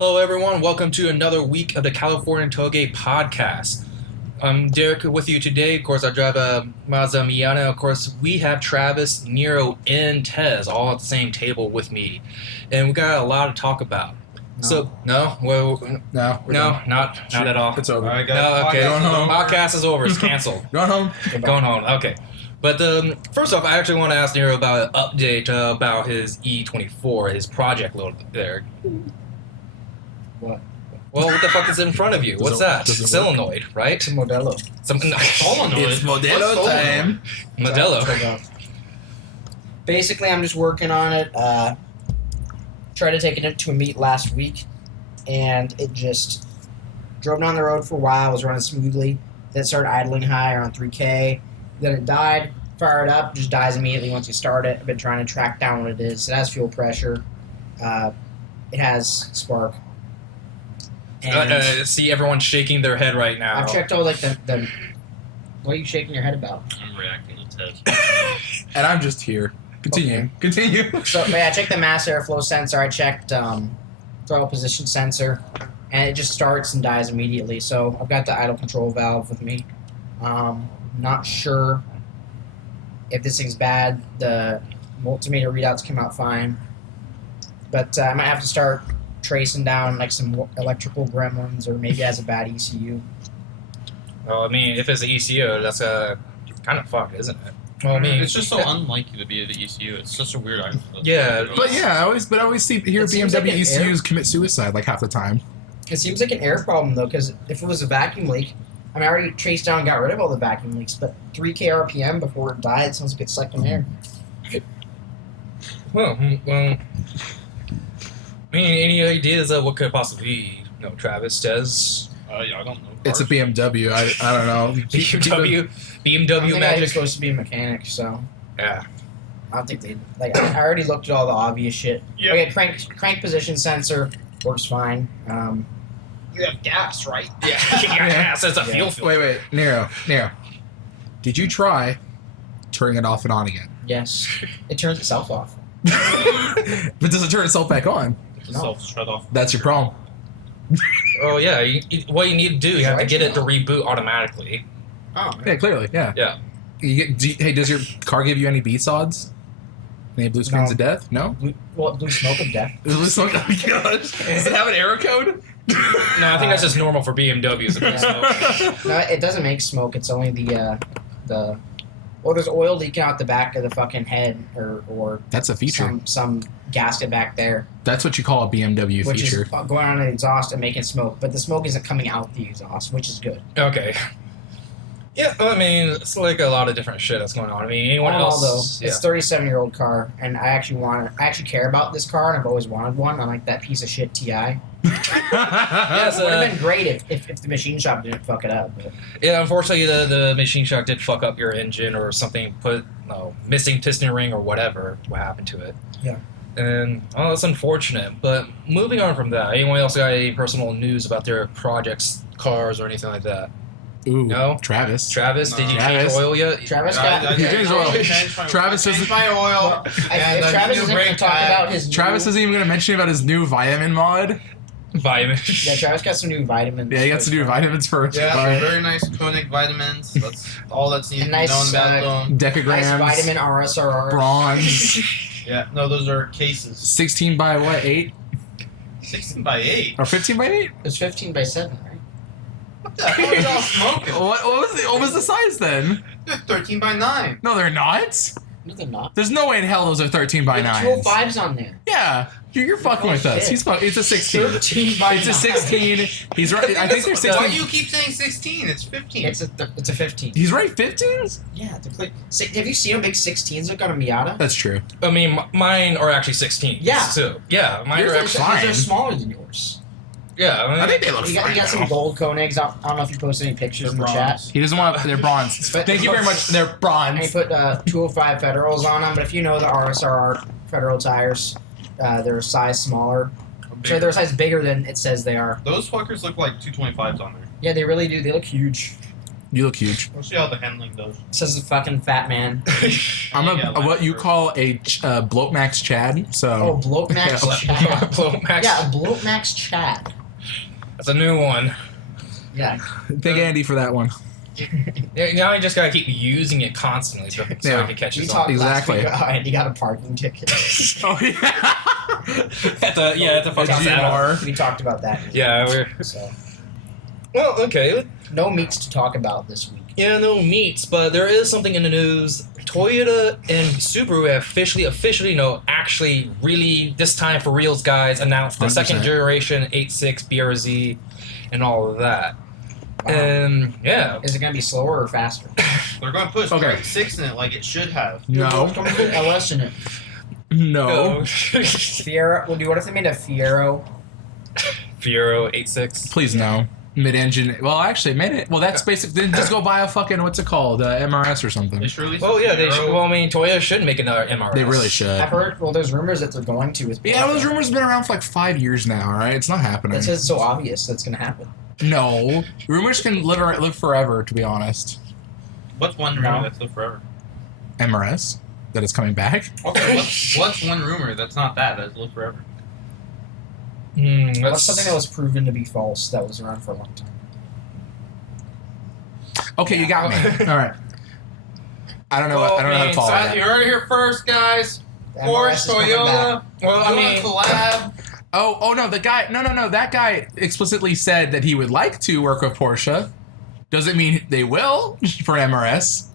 Hello, everyone. Welcome to another week of the California Touge podcast. I'm Derek with you today. Of course, I drive a Mazda Miata. Of course, we have Travis, Nero, and Tez all at the same table with me. And we got a lot to talk about. No. Not at all. It's over. No, okay. Going home. Podcast is over. It's canceled. Going home. Going home. Okay. But first off, I actually want to ask Nero about an update about his E24, his project load there. What? Well, what the fuck is in front of you? What's that? Solenoid, right? It's a Modelo. Solenoid. It's Modelo time. Modelo. Basically, I'm just working on it. Tried to take it to a meet last week, and it just drove down the road for a while. Was running smoothly. Then started idling high around 3K. Then it died. Fired up. Just dies immediately once you start it. I've been trying to track down what it is. It has fuel pressure. It has spark. And See everyone shaking their head right now. I've checked all like the. What are you shaking your head about? I'm reacting to Touge. And I'm just here. Continue. Okay. Continue. So yeah, I checked the mass airflow sensor. I checked throttle position sensor, and it just starts and dies immediately. So I've got the idle control valve with me. Not sure if this thing's bad. The multimeter readouts came out fine, but I might have to start tracing down like some electrical gremlins, or maybe it has a bad ECU. Well, I mean, if it's the ECU, that's kind of fucked, isn't it? Well, I mean, It's just so unlike you to be the ECU. It's such a weird item. Yeah, But yeah, I always hear It seems like BMW an ECUs commit suicide like half the time. It seems like an air problem though, because if it was a vacuum leak, I mean, I already traced down and got rid of all the vacuum leaks, but 3K RPM before it died sounds like it's sucking air. well, I mean, any ideas of what could possibly be? No, Travis says Yeah, I don't know. It's a BMW. I don't know. BMW I think I was magic. supposed to be a mechanic, so Yeah. I don't think they like. I already looked at all the obvious shit. Yep. Okay, crank position sensor works fine. You have gas, right? Yeah, so it's a fuel. Wait. Nero. Did you try turning it off and on again? Yes, it turns itself off. But does it turn itself back on? Self-shut off. That's your problem. Oh yeah, what you need to do, you have to Right. get it to reboot automatically. Oh, Yeah, clearly. Yeah. Yeah. Hey, does your car give you any beats odds? Any blue screens No. of death? No? blue smoke of death. Oh my gosh. Does it have an error code? No, I think that's just normal for BMWs. If it's smoke. No, it doesn't make smoke. It's only the. Well, there's oil leaking out the back of the fucking head, or That's a feature. some gasket back there, That's what you call a BMW which feature. is going on the exhaust and making smoke. But the smoke isn't coming out the exhaust, which is good. Okay. Yeah, I mean, it's like a lot of different shit that's going on. I mean, anyone All in all, else? though, it's a 37-year-old car, and I actually care about this car, and I've always wanted one. Unlike that piece of shit TI. Yeah, It would have been great if the machine shop didn't fuck it up. But. Yeah, unfortunately, the machine shop did fuck up your engine or something. Missing piston ring or whatever. What happened to it? Yeah. And that's unfortunate. But moving on from that, anyone else got any personal news about their projects, cars, or anything like that? Ooh, No? Travis. Travis, did you Travis. change oil yet? Travis I got. changed oil. Travis changed doesn't- my oil. If Travis isn't going to talk about his. Travis isn't even going to mention about his new vitamin mod. Vitamin. Yeah, Travis got some new vitamins. Yeah, he got some new vitamins for his Yeah, car. very nice Koenig vitamins. That's all that's needed A nice, to be known about them. Nice Decagrams, vitamin RSRR. bronze, Yeah, no, those are cases. 16 by what, 8? 16 by 8. Or 15 by 8? It's 15 by 7, right? What the hell are y'all smoking? What was the size then? They're 13 by 9. No, they're not. No, they're not. There's no way in hell those are 13 by There's 9s. 205s on there. Yeah, you're fucking Oh, with us. shit. It's a 16. 13 by It's a 9. 16. He's right. I think they're Why 16. do you keep saying 16? It's 15. It's a 15. He's right, 15s? Yeah, they're clear. Have you seen how big 16s look on a Miata? That's true. I mean, mine are actually 16. Yeah. too. Yeah, mine Yours are are actually. fine. They're smaller than yours. Yeah, I think they look You fine. got some now. gold Koenigs. I don't know if you posted any pictures They're in the bronze. chat. He doesn't want. They're bronze. But- Thank you very much. They're And he bronze. put 205 Federals on them, but if you know the RSRR Federal tires, they're a size smaller. So they're a size bigger than it says they are. Those fuckers look like 225s on there. Yeah, they really do. They look huge. You look huge. We'll see how the handling goes. Says the fucking fat man. I'm Yeah, what you call a bloat max Chad. So Oh, bloat max Chad. Bloat Max. Yeah, a bloat max Chad. That's a new one. Yeah. thank Andy for that one. Yeah, now you just gotta keep using it constantly so Yeah. it can catch We his talked on. Exactly. last week about Andy got a parking ticket. Oh yeah. At the fucking GMR. saddle. We talked about that. Yeah, we're So, well, okay. no meats to talk about this week. Yeah, no meats, but there is something in the news. Toyota and Subaru have officially, no, actually, really, this time for reals, guys, announced the 100%. second generation 8.6 BRZ and all of that. Wow. And yeah, Is it going to be slower or faster? They're going to put Okay. 6 in it like it should have. No. It's going to put LS in it. No. go Fiero. Well, what if they made a Fiero? Fiero 8.6. Please no. Mid-engine. Well, actually, made it. Well, that's basic. Then just go buy a fucking what's it called, MRS or something. They should release Well, yeah, a they Fiero. should. Well, I mean, Toyota should make another MRS. They really should. I've heard. Well, there's rumors that they're going to. With Yeah, those rumors have been around for like 5 years now. All right, it's not happening. That says it's so obvious that's going to happen. No, rumors can live forever. To be honest, What's one No. rumor that's lived forever? MRS that is coming back. Okay, what's one rumor that's not that's lived forever? What's What's something that was proven to be false that was around for a long time? Okay, you got me. All right. I don't know. I don't know how to follow that. You heard it here first, guys. The Porsche, MRS is coming back. Toyota. Well, I mean, collab. Oh no, the guy. No. That guy explicitly said that he would like to work with Porsche. Doesn't mean they will for an MRS.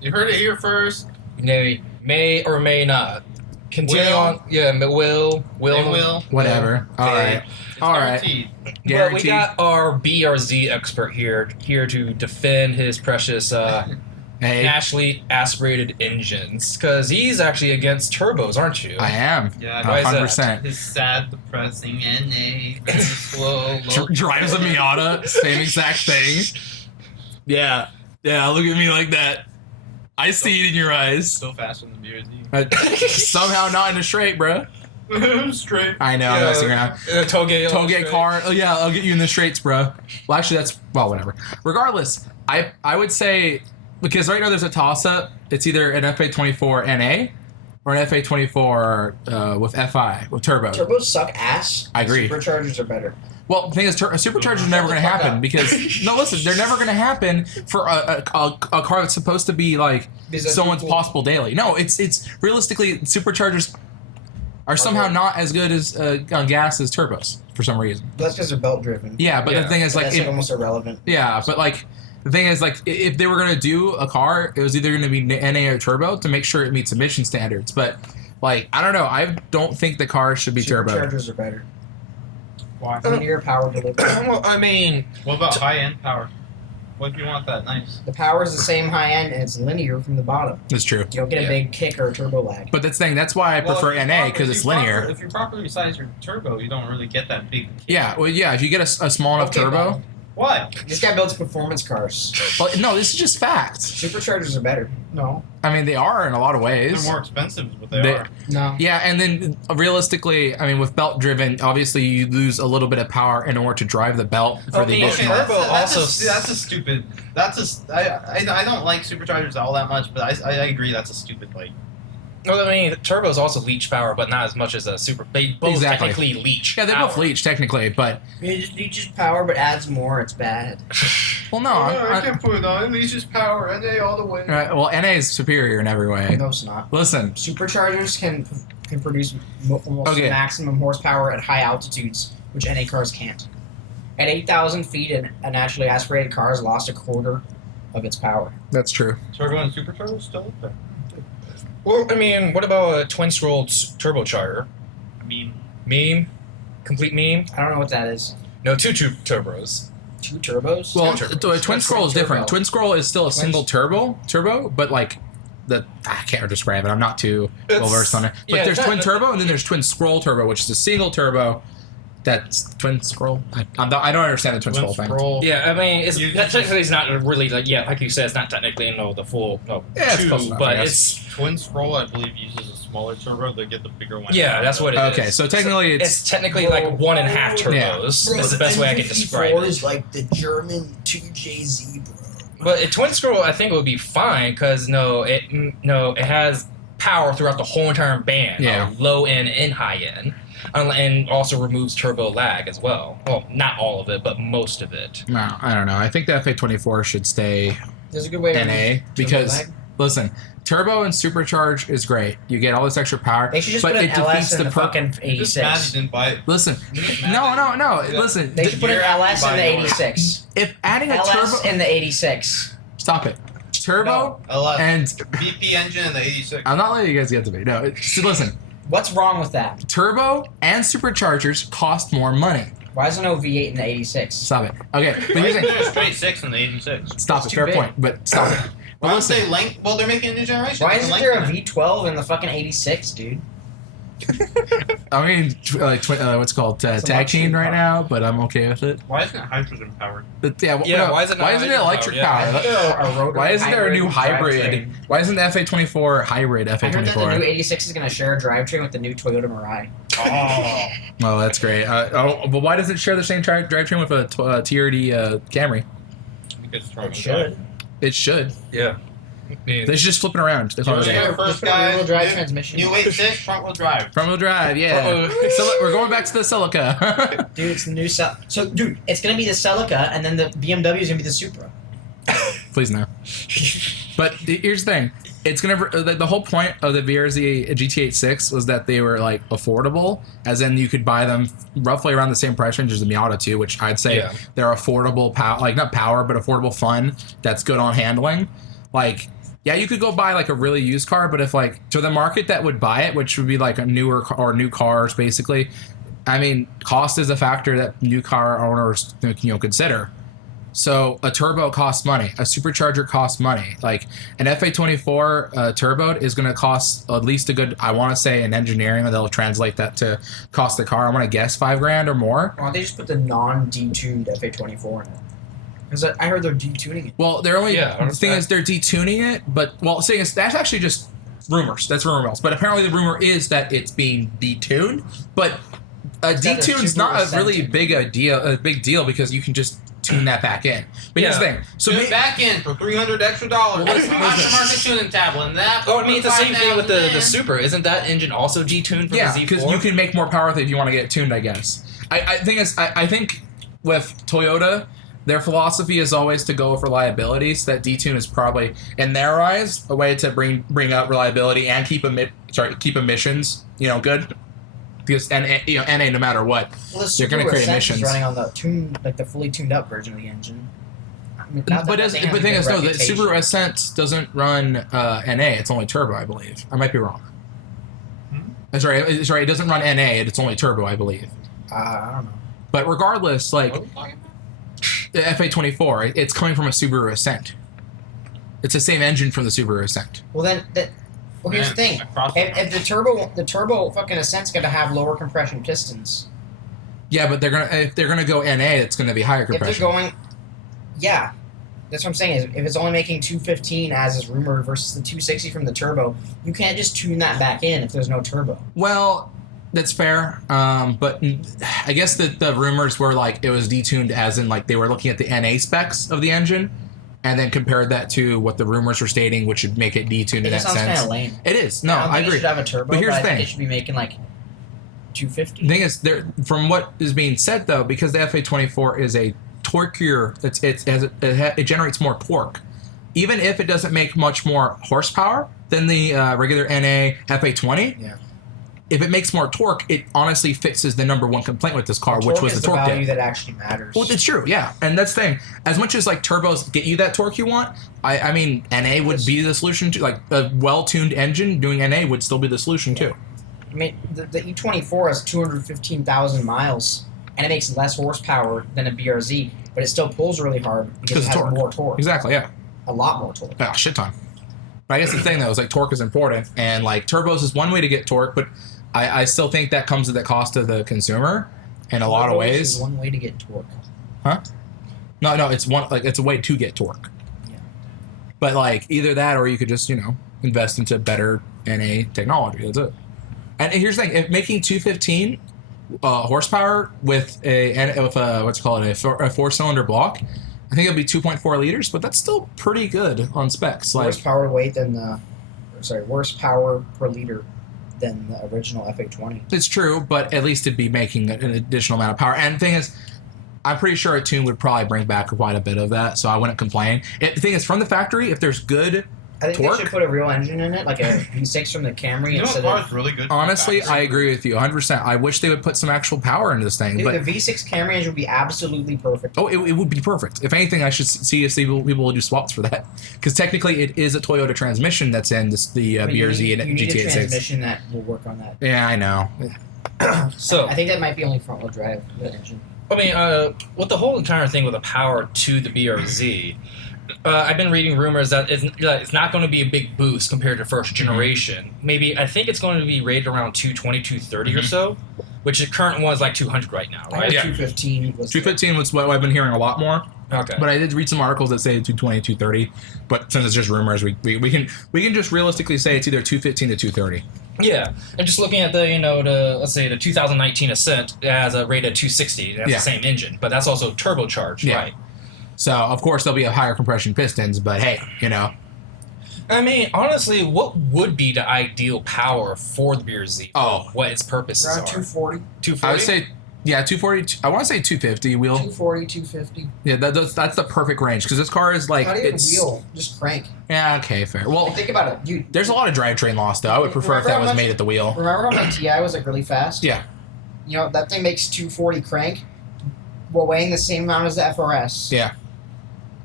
You heard it here first. they may or may not. Continue Will. on. Yeah, will. They will. Whatever. All Okay. right. It's All right. guaranteed. Well, we Guaranteed. got our BRZ expert here to defend his precious Hey, naturally aspirated engines, because he's actually against turbos, aren't you? I am. Yeah, Why is that? 100%. His sad, depressing NA. Very slow. Low. Drives a Miata, same exact thing. Yeah. Look at me like that. I see it in your eyes. So fast in the BRZ. Somehow not in a straight, bro. Straight. I know. I'm messing around. Toge car. Oh yeah, I'll get you in the straights, bro. Well, actually, whatever. Regardless, I would say, because right now there's a toss up. It's either an FA24 NA or an FA24 with FI with turbo. Turbos suck ass. I agree. Superchargers are better. Well, the thing is, superchargers are never going to fuck happen up. because no, listen, they're never going to happen for a car that's supposed to be like Because that's someone's people- possible daily. No, it's realistically superchargers are somehow Okay. not as good as on gas as turbos for some reason. That's because they're belt driven. Yeah, but Yeah. the thing is, like, That's almost irrelevant. yeah, but like the thing is, like, if they were going to do a car, it was either going to be NA or turbo to make sure it meets emission standards. But like, I don't know, I don't think the car should be turbo. Superchargers are better. Why? Linear power delivery. Well, I mean, What about high-end power? What if you want that nice? The power is the same high end and it's linear from the bottom. That's true. You don't get a Yeah. big kick or a turbo lag. But that's why I prefer NA because it's linear. If you properly size your turbo, you don't really get that big. Yeah, well, yeah. If you get a small enough Okay, turbo, Bob. What? This guy builds performance cars. well, no, this is just fact. Superchargers are better. No. I mean, they are in a lot of They're ways. more expensive, is what they They- are. No. Yeah, and then realistically, I mean, with belt driven, obviously you lose a little bit of power in order to drive the belt for the Okay, additional. turbo also- That's a stupid. I don't like superchargers all that much, but I agree that's a stupid like. well, I mean, turbos also leach power, but not as much as a super. They both Exactly. technically leach. Yeah, they power. both leach technically, but It just leaches power but adds more. It's bad. well, no. I can't put it on. It leaches power. NA all the way. Well, NA is superior in every way. No, it's not. Listen, Superchargers can produce almost Okay. maximum horsepower at high altitudes, which NA cars can't. At 8,000 feet, a naturally aspirated car has lost a quarter of its power. that's true. Turbo and superchargers still up there. Well, I mean, what about a twin-scrolled turbocharger? I mean, Meme? Complete meme? I don't know what that is. No, two turbos. 2 turbos? Well, Twin a turbos. twin scroll is Turbo. different. Twin scroll is still a Twin- single turbo, but like I can't describe it. I'm not too well It's- versed on it. But yeah, there's it's twin not- turbo, and then there's twin scroll turbo, which is a single turbo. That's twin scroll. I don't understand the twin scroll thing. scroll. Yeah, I mean, it's You- technically it's not really like like you said, it's not technically the full Yeah, it's two, close enough, I but guess. it's Twin scroll, I believe, uses a smaller turbo to get the bigger one. yeah, that's what it is. Okay, so technically It's technically like 1.5 turbos. Yeah. That's the best way I can describe it. is like the German 2JZ, bro. But a twin scroll, I think it would be fine because it has power throughout the whole entire band, low end and high end, and also removes turbo lag as well. Well, not all of it, but most of it. No, I don't know. I think the FA24 should stay There's a good way to NA because listen, turbo and supercharge is great. You get all this extra power, they should just but put an it LS defeats in the the fucking Just 86. mad you didn't buy it. Listen, No. no. Listen, They should put an LS in the 86. if adding a LS turbo, in the 86. stop it. Turbo LS. and BP engine in the 86. I'm not letting you guys get to me. No, so listen. What's wrong with that? Turbo and superchargers cost more money. Why is there no V8 in the 86? Stop it. Okay, but Why here's isn't the there a straight 6 in the 86? stop It's it. too Fair big. point, but stop it. Why But don't they listen, length? Well, they're making a new generation. Why They can isn't there a lengthen it. V12 in the fucking 86, dude? I mean, what's it called It's a tag luxury team right car. now, but I'm okay with it. Why isn't it hydrogen powered? But Why is it not why isn't it hydrogen electric powered? power? Why isn't there a new hybrid? drivetrain? Why isn't the FA24 hybrid I heard that the new FA24? 86 is going to share a drivetrain with the new Toyota Mirai. Oh. Oh, that's great. But why does it share the same drivetrain with a TRD Camry? Because It should. It should. Yeah. They should just flip it around. That's all I'm Just saying. first put a guy, rear-wheel drive new- transmission. New 86 front wheel drive. Front wheel drive, yeah. Uh-oh. So we're going back to the Celica. Dude, it's the new So, dude, it's going to be the Celica, and then the BMW is going to be the Supra. Please no. But here's the thing. It's gonna. The whole point of the BRZ GT86 was that they were like affordable, as in you could buy them roughly around the same price range as the Miata 2, which I'd say they're affordable power, like not power, but affordable fun. That's good on handling. Like, yeah, you could go buy like a really used car, but if like to the market that would buy it, which would be like a newer or new cars, basically. I mean, cost is a factor that new car owners consider. So a turbo costs money. A supercharger costs money. Like an FA24 turbo is going to cost at least a good, I want to say in engineering, they'll translate that to cost the car. I want to guess $5,000 or more. Why don't they just put the non-detuned FA24 in it? Because I heard they're detuning it. Well, they're only, Yeah, the thing is they're detuning it, but, well, saying is that's actually just rumors. That's rumor mills. But apparently the rumor is that it's being detuned. But a Is that a detune's not a super really ascendant? big deal because you can just tune that back in. But here's the thing. So Tune it back in for $300 extra. Aftermarket tuning tablet. And that. Oh, I mean, it's the same thing with the 5,000. Supra. Isn't that engine also detuned for yeah, the because Z4? you can make more power with it if you want to get it tuned, I guess. I think with Toyota, their philosophy is always to go with reliability. So that detune is probably, in their eyes, a way to bring up reliability and keep emissions, good. Because NA, no matter what, Well, the they're going to Subaru create Ascent is emissions. running on the fully tuned up version of the engine. I mean, not that But that thing has the a thing good is, no, the reputation. Subaru Ascent doesn't run NA. It's only turbo, I believe. I might be wrong. Sorry, it doesn't run NA. It's only turbo, I believe. I don't know. But regardless, like What are we talking about? the FA24, it's coming from a Subaru Ascent. It's the same engine from the Subaru Ascent. Well, here's the thing. If the turbo fucking Ascent's going to have lower compression pistons. Yeah, but if they're gonna go NA, it's gonna be higher If they're compression. going, yeah, that's what I'm saying. Is if it's only making 215 as is rumored versus the 260 from the turbo, you can't just tune that back in if there's no turbo. Well, that's fair. But I guess the rumors were like it was detuned, as in like they were looking at the NA specs of the engine, and then compared that to what the rumors were stating, which would make it detuned in It that just sounds kind sense. of lame. It is. No, I don't I think agree. It should have a turbo, But here's I the think thing. it should be making like 250. The thing is, from what is being said though, because the FA24 is a torquier, it generates more torque, even if it doesn't make much more horsepower than the regular NA FA20. Yeah. If it makes more torque, it honestly fixes the number one complaint with this car, The which torque was is the torque value dip. that actually matters. Well, it's true, yeah, and that's the thing. As much as like turbos get you that torque you want, I mean, NA would be the solution to like a well-tuned engine. Doing NA would still be the solution too. I mean, the E24 has 215,000 miles, and it makes less horsepower than a BRZ, but it still pulls really hard because it has torque. more torque. Exactly, yeah. A lot more torque. Oh, shit ton. But I guess the thing though is like torque is important, and like turbos is one way to get torque, but I still think that comes at the cost of the consumer in a lot of Turbos ways. is one way to get torque. No, it's it's a way to get torque. Yeah. But like either that or you could just invest into better NA technology. That's it. And here's the thing: if making 215 horsepower with a what's it called a 4-cylinder block, I think it'll be 2.4 liters, but that's still pretty good on specs. Like, Worse power per liter than the original F820. it's true, but at least it'd be making an additional amount of power. And the thing is, I'm pretty sure a tune would probably bring back quite a bit of that, so I wouldn't complain. The thing is, from the factory, if there's good I think torque, they should put a real engine in it, like a V6 from the Camry You know what instead car of... is really good? honestly, I agree with you 100%. I wish they would put some actual power into this thing. Dude, But the V6 Camry engine would be absolutely perfect. oh, it would be perfect. If anything, I should see if people will do swaps for that, because technically it is a Toyota transmission that's in the But BRZ and you need a GTA 6. transmission that will work on that. Yeah, I know. So I think that might be only front-wheel drive, the engine. I mean, with the whole entire thing with the power to the BRZ, I've been reading rumors that it's not going to be a big boost compared to first generation. Maybe I think it's going to be rated around 220, 230 or so, which the current one is like 200 right now, I right? heard Yeah. 215 was... 215 was what I've been hearing a lot more. Okay. But I did read some articles that say 220, 230. But since it's just rumors, we can just realistically say it's either 215 to 230. Yeah, and just looking at let's say the 2019 Ascent, it has a rated 260. That's Yeah. the same engine, but that's also turbocharged, Yeah. right? So of course there'll be a higher compression pistons, but hey, I mean, honestly, what would be the ideal power for the BRZ? Oh. What its purposes Around are? 240. 240? I would say 240. I want to say 250 wheel. 240, 250. Yeah, that's the perfect range because this car is like Not even it's wheel, just crank. yeah okay fair. Well, Like, think about it. You there's a lot of drivetrain loss though. I would prefer if Remember that how was much- made at the wheel. Remember how my TI was like really fast? Yeah. You know, that thing makes 240 crank while weighing the same amount as the FRS. Yeah.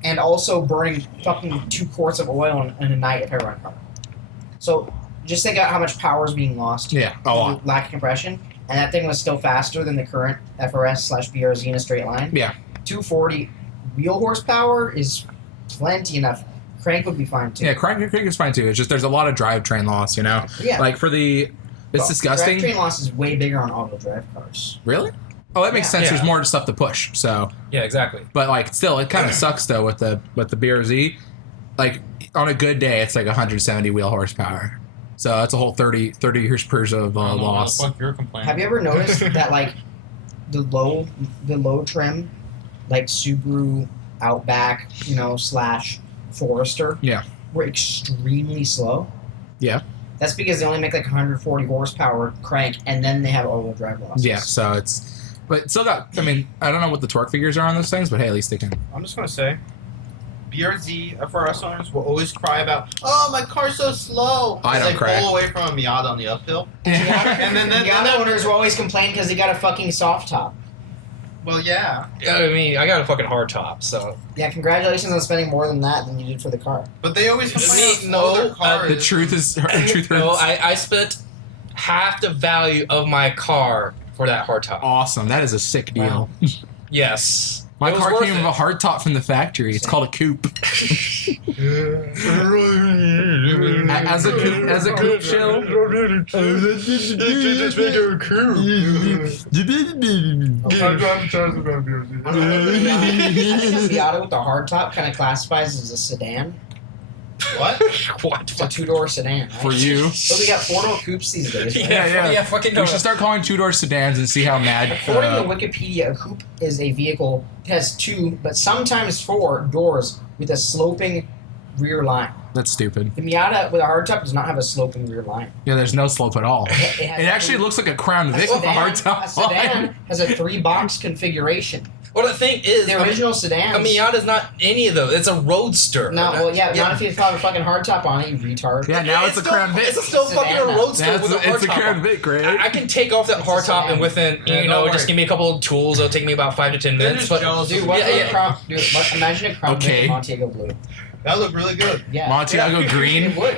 And also burning fucking 2 quarts of oil in a night if I run car. So just think about how much power is being lost. Yeah, a lot. through lack of compression. And that thing was still faster than the current FRS/BRZ in a straight line. Yeah. 240 wheel horsepower is plenty enough. Crank would be fine too. Yeah, crank is fine too. It's just there's a lot of drivetrain loss, Yeah. Like for the, it's Well, disgusting. Drivetrain loss is way bigger on all-wheel drive cars. Really? Oh, that makes Yeah. sense. Yeah. There's more stuff to push. So, Yeah, exactly. but like still, it kind of sucks though with the BRZ. Like on a good day, it's like 170 wheel horsepower. So that's a whole 30 years per of loss. Fuck, you're complaining. Have you ever noticed that like the low trim, like Subaru Outback, / Forester, Yeah. were extremely slow? Yeah. That's because they only make like 140 horsepower crank, and then they have all-wheel drive losses. Yeah. So but still got. I mean, I don't know what the torque figures are on those things, but hey, at least they can. I'm just gonna say, BRZ FRS owners will always cry about, "Oh, my car's so slow." I don't they cry. pull away from a Miata on the uphill. And then the owners will always complain because they got a fucking soft top. Well, yeah, Yeah, I mean, I got a fucking hard top, so Yeah, congratulations on spending more than that than you did for the car. but they always complain how Me, slow their no, car The is. truth is, the truth no, hurts. I spent half the value of my car for that hard top. Awesome. That is a sick deal. Wow. Yes. My It was car worth came with it. a hard top from the factory. It's called a coupe. As a coupe shell. Miata with the hard top kind of classifies as a sedan. What? What? It's a 2-door sedan. Right? For you. But we got 4-door coupes these days. Right? Yeah. fucking We should start calling two-door sedans and see how mad. According to Wikipedia, a coupe is a vehicle that has 2, but sometimes 4 doors with a sloping rear line. That's stupid. The Miata with a hardtop does not have a sloping rear line. Yeah, there's no slope at all. It has It actually looks like a Crown Vic with a hard top A sedan has a 3-box configuration. Well, the thing is, The original sedan. a Miata's not any of those. It's a roadster. No, well, yeah, not if you have a fucking hardtop on it, you retard. Yeah, now it's a still, Crown Vic. It's still Sedan fucking a now. roadster That's with a hard it's a top. Crown Vic, right? I can take off that It's hard a top and sedan. within, Yeah, just don't worry. give me a couple of tools. It'll take me about 5 to 10 They're minutes. just But jealous Dude, of what Yeah, if yeah. a Crown? Dude, imagine a Crown Okay. Vic Montego Blue. That looked really good. Yeah, Montego Green. it would.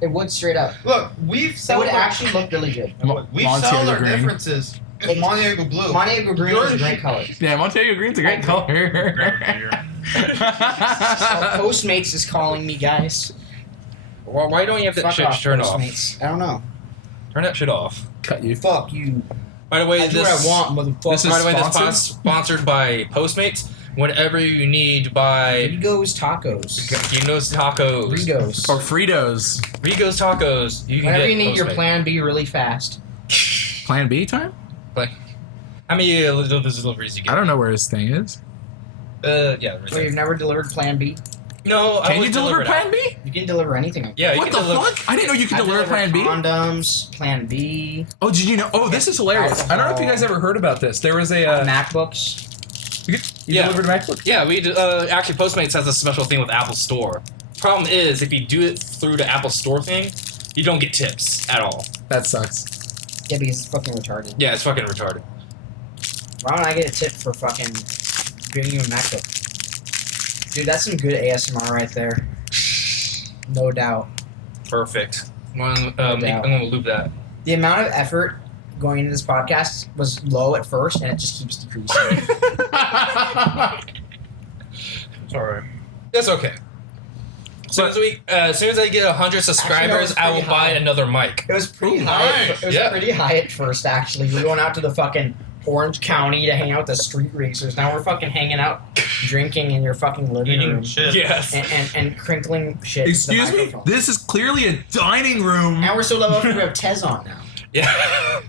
It would straight up. Look, we've It would settled actually look really good. we've Montego settled our Green. differences. Like, It's Montego Blue. Montego Green is a great color. Yeah, Montego Green's a great color. Postmates is calling me, guys. why don't you have that Fuck shit off, turned off? Postmates. I don't know. Turn that shit off. Cut you. Fuck you. By the way, I do what I want, motherfucker. This is By the way, this sponsored? pod's sponsored by Postmates. Whenever you need buy Rigo's Tacos. Rigo's Tacos. Rigos. Or Fritos. Rigo's Tacos. You can Whenever get you need your Postmates. plan B really fast. Plan B time? How many deliveries you get? I don't know where his thing is. Yeah. So you've never delivered Plan B? No, I Can would you deliver Plan it B? You can deliver anything. Yeah, you What can the deliver. fuck? I didn't know you could I've deliver Plan B. Condoms, Plan B, Oh, did you know? Oh, this is hilarious. I don't know if you guys ever heard about this. There was a MacBooks. you Yeah. delivered a MacBook. Yeah, we actually Postmates has a special thing with Apple Store. Problem is, if you do it through the Apple Store thing, you don't get tips at all. That sucks. Yeah, because it's fucking retarded. Yeah, it's fucking retarded. Why don't I get a tip for fucking giving you a MacBook? Dude, that's some good ASMR right there. No doubt. Perfect. I'm doubt. gonna loop that. The amount of effort going into this podcast was low at first, and it just keeps decreasing. It's alright. That's okay. As soon as I get 100 subscribers, it's I will pretty buy high. another mic. It was pretty Ooh, high. nice. It was Yeah. pretty high at first, actually. We were going out to the fucking Orange County to hang out with the street racers. Now we're fucking hanging out, drinking in your fucking living room. Eating shit. Yes. And crinkling shit. into the Excuse me? microphone. This is clearly a dining room. Now we're so level up, we have Tez on now. Yeah.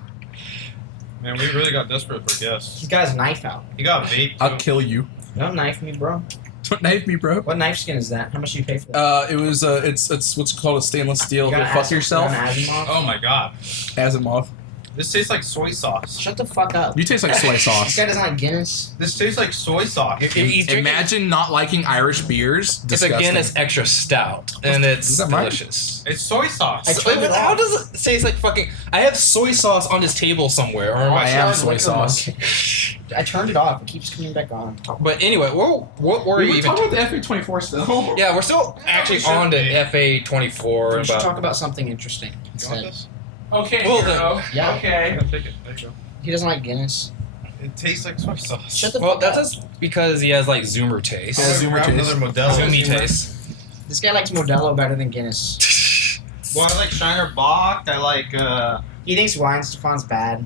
Man, we really got desperate for guests. He's got his knife out. He got a vape. I'll too. kill you. Don't knife me, bro. Don't knife me, bro. What knife skin is that? How much do you pay for that? It was it's what's called a stainless steel. You Go got an fuck Asimov- yourself, you got an Asimov? Oh my god. Asimov. This tastes like soy sauce. Shut the fuck up. You taste like soy This sauce. guy doesn't like Guinness. This tastes like soy sauce. He's drinking- Imagine not liking Irish beers. It's a Disgusting. Guinness extra stout, and it's Is that mine? delicious. It's soy sauce. I tried it How all. does it taste like fucking? I have soy sauce on this table somewhere, or I my am Hard soy liquor sauce. monkey. I turned it off. It keeps coming back on. But anyway, what were you even? about the FA24 still. Yeah, we're still actually should on to be. FA24. We should About talk about something interesting You want instead. this? Okay, Well, hero. Yeah. Okay. Yeah, take it. There you go. He doesn't like Guinness. It tastes like soy sauce. Shut the well, fuck that's up. just because he has like Zoomer taste. Yeah, Zoomer Grab taste. another Modelo. Zoomy taste. This guy likes Modelo better than Guinness. Well, I like Shiner Bock. I like, He thinks Wine Stefan's bad.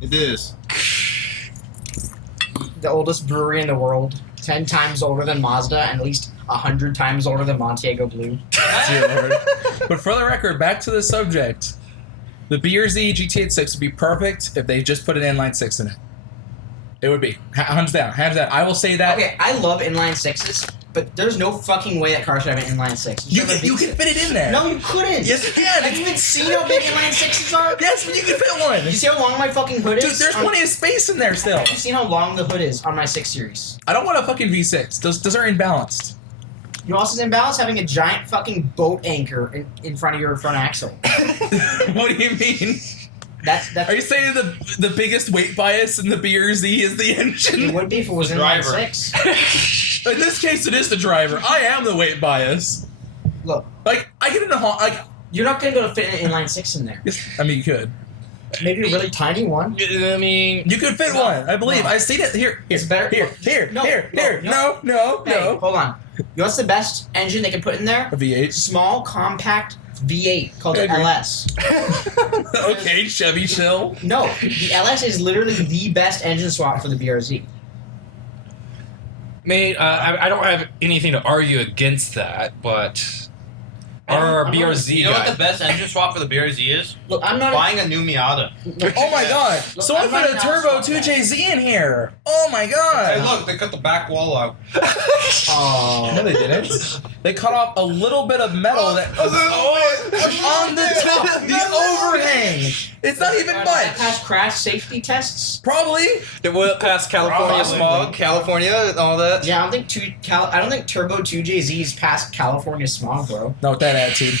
it is. The oldest brewery in the world. 10 times older than Mazda and at least 100 times older than Montego Blue. Dear Lord. But for the record, back to the subject. The BRZ GT8 6 would be perfect if they just put an inline 6 in it. It would be. Hands down. Hands down. I will say that. Okay, I love inline sixes, but there's no fucking way that car should have an inline six. You should have a can V6. fit it in there. No, you couldn't. Yes, you can. Have you even seen how big inline sixes are? Yes, but you can fit one. You see how long my fucking hood is? Dude, there's plenty of space in there still. Have you seen how long the hood is on my 6 Series? I don't want a fucking V6. Those are imbalanced. You know what else is imbalanced? Having a giant fucking boat anchor in front of your front axle. What do you mean? That's Are you saying the biggest weight bias in the BRZ is the it engine? would be if it was The inline driver. 6. In this case, it is the driver. I am the weight bias. Look, Like, I get in a like. you're not gonna be able to fit an inline 6 in there. I mean, you could. Maybe a really tiny one. I mean, You could fit No, one. I believe. no. I've seen it. Here. It's better- Here. No, Here. no, Here. no. No. Hey, No. hold on. You know what's the best engine they can put in there? A V8. Small, compact V8 called I the agree. LS. Okay, Chevy chill. No, the LS is literally the best engine swap for the BRZ. mate, I don't have anything to argue against that, but our I'm not- BRZ You know what guy. the best engine swap for the BRZ is? Look, I'm not. Buying a new Miata. Oh my god. Look, Someone I'm put not a an turbo asshole, 2JZ in here. Oh my Hey, god. look, they cut the back wall out. Oh. No, they didn't. They cut off a little bit of metal that was on the top. The overhang. It's not even That much. passed crash safety tests. Probably. They went past California Probably. smog, California, and all that. Yeah, I don't think Turbo 2JZ's passed California smog, bro. Not with that attitude.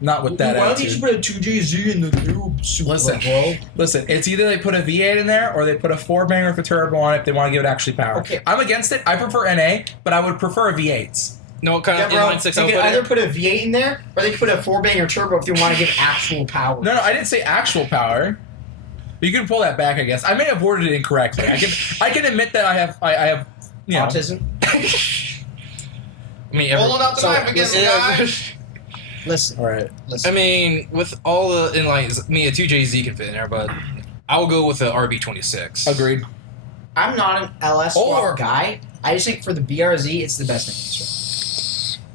Not with that Why don't you just attitude. put a 2JZ in the new Supra, Listen. bro? Listen, it's either they put a V8 in there or they put a 4-banger with a turbo on it if they want to give it actually power. Okay. I'm against it. I prefer NA, but I would prefer a V8s. No, what kind Yeah, of bro. inline six You I would can put either in? put a V8 in there, or they can put a 4-banger turbo if you want to give actual power. No, I didn't say actual power. You can pull that back, I guess. I may have worded it incorrectly. I can admit that I have you know. Autism. I mean, Pulling out the So, knife against the yeah, guy. Listen. All right. Listen. I mean, with all the inlines, I mean, a 2JZ can fit in there, but I'll go with the RB26. Agreed. I'm not an LS swap Or- guy. I just think for the BRZ, it's the best engine swap.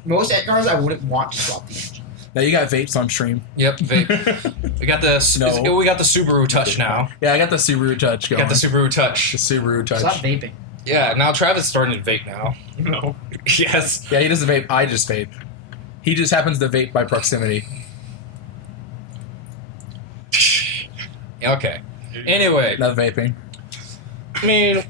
Most cars, I wouldn't want to swap the engine. Now you got vapes on stream. Yep, vape. We got the No. we got the Subaru Touch now. Yeah, I got the Subaru Touch We going. got the Subaru Touch. The Subaru Touch. Stop vaping. Yeah, now Travis is starting to vape now. No. Yes. Yeah, he doesn't vape. I just vape. He just happens to vape by proximity. Okay. Anyway, Not vaping. I mean,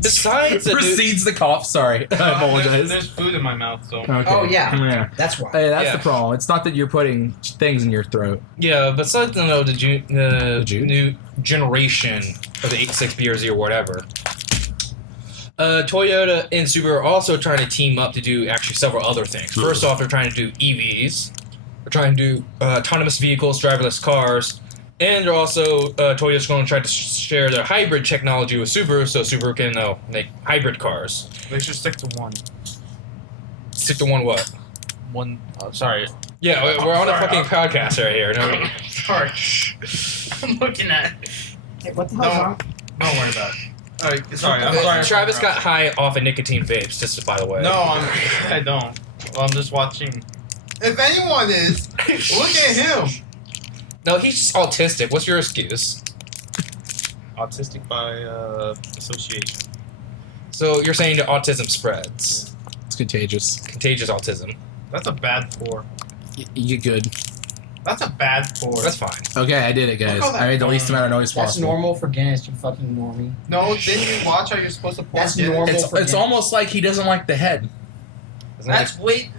besides the Proceeds the cough. Sorry. I apologize. There's food in my mouth, so. Okay. Oh, yeah. Yeah. That's why. Hey, that's Yeah. the problem. It's not that you're putting things in your throat. yeah, besides the Jude? new generation of the 86 BRZ or whatever, Toyota and Subaru are also trying to team up to do actually several other things. First off, they're trying to do EVs. They're trying to do autonomous vehicles, driverless cars, and they're also Toyota's going to try to share their hybrid technology with Subaru, so Subaru can make hybrid cars. They should stick to one. Stick to one what? One. Sorry. Yeah, we're on a fucking podcast right here. No, Sorry. I'm looking at. Hey, what the hell's wrong? Don't worry about it. Sorry. I'm sorry. Travis got high off of nicotine vapes, just by the way. No, I don't. Well, I'm just watching. If anyone is, look at him. No, he's just autistic. What's your excuse? Autistic by association. So you're saying that autism spreads. It's contagious. Contagious autism. That's a bad pour. You good. That's a bad pour. That's fine. Okay, I did it, guys. Look how that I made the least phone- amount of noise That's possible. normal for Guinness, you fucking normie. No, didn't you watch how you're supposed to pour? That's Guinness? normal. It's for Guinness. almost like he doesn't like the head. Isn't That's wait.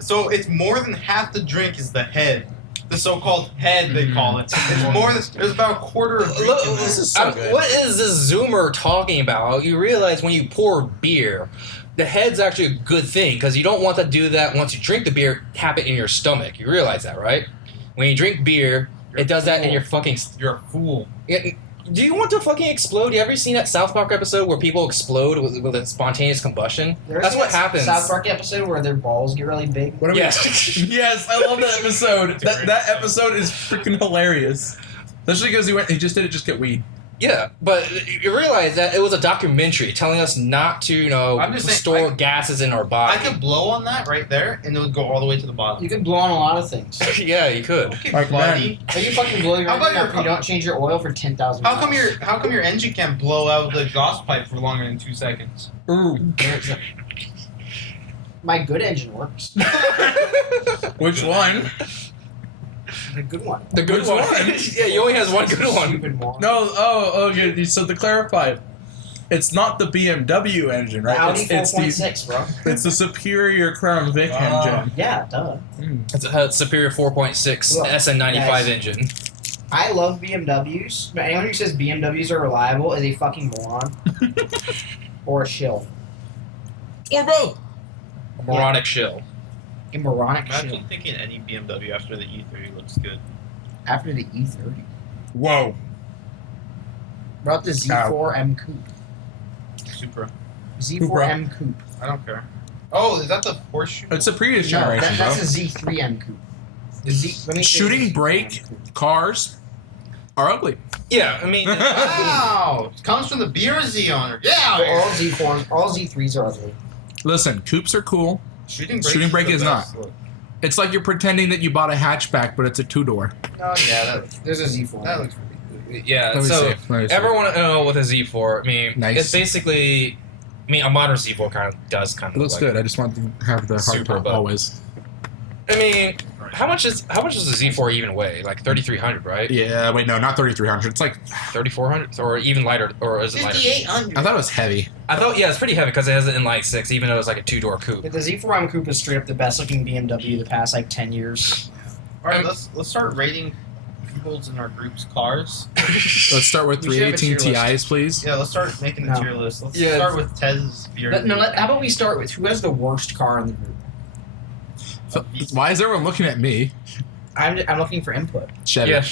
So it's more than half the drink is the head. The so-called head they call it. It's more than there's about a quarter of drink Look, in This there. is so good. what is this Zoomer talking about? You realize when you pour beer, the head's actually a good thing because you don't want to do that once you drink the beer, have it in your stomach. You realize that, right? When you drink beer, it does that in your fucking. You're a fool. Do you want to fucking explode? You ever seen that South Park episode where people explode with a spontaneous combustion? That's what happens. South Park episode where their balls get really big. What are Yes. Yes, I love that episode. That episode is freaking hilarious. Especially because he just didn't just get weed. Yeah, but you realize that it was a documentary telling us not to, I'm just saying, store gases in our I body. could blow on that right there, and it would go all the way to the bottom. You can blow on a lot of things. Yeah, you could. Okay, Like buddy. Are you fucking blowing your How about engine your after you don't change your oil for 10,000 How come your engine can't blow out the exhaust pipe for longer than 2 seconds? Ooh. My good engine works. Which one? The good one. The good Which one. one? Yeah, you only has one good one. Stupid one. No, okay, so to clarify, it's not the BMW engine, The right? Audi it's 4.6, bro. it's the Superior Crown Vic engine. Yeah, duh. It's a Superior 4.6 Look, SN95 guys. engine. I love BMWs, but anyone who says BMWs are reliable is a fucking moron. Or a shill. Or both. A moronic shill. A moronic I'm shill. actually thinking any BMW after the E30 looks good. After the E30. Whoa. What about the Z4M Coupe? Supra. Z4M Coupe. I don't care. Oh, is that the horseshoe? It's a previous No, generation, that's bro. a Z3M Coupe. The Z. Let me say Shooting the brake Z3M Coupe. cars are ugly. Yeah, I mean, Wow! It comes from the BRZ owner. Yeah! All Z4s, all Z3s are ugly. Listen, coupes are cool. Shooting brake is the not. best look. It's like you're pretending that you bought a hatchback, but it's a two-door. Oh, yeah, There's a Z4. that looks pretty good. yeah. Let me So see. Let me see. everyone know with a Z4. I mean, Nice. it's basically. I mean, a modern Z4 kind of does kind of It looks look good. I just want to have the hard Super, top but- always. I mean, how much does the Z4 even weigh? Like 3,300, right? Yeah, wait, no, not 3,300. It's like 3,400, or even lighter, or is it lighter? 5,800. I thought it was heavy. I thought, yeah, it's pretty heavy because it has it in like 6, even though it's like a 2-door coupe. But the Z4M Coupe is straight up the best looking BMW the past like 10 years. Alright, let's start rating people's in our group's cars. Let's start with We should have a 318 tier list. Tis, please. Yeah, let's start making the No. tier list. Let's Yeah, start with Tez's BRZ. How about we start with who has the worst car in the group? So, why is everyone looking at me? I'm looking for input. Chevy. Yeah.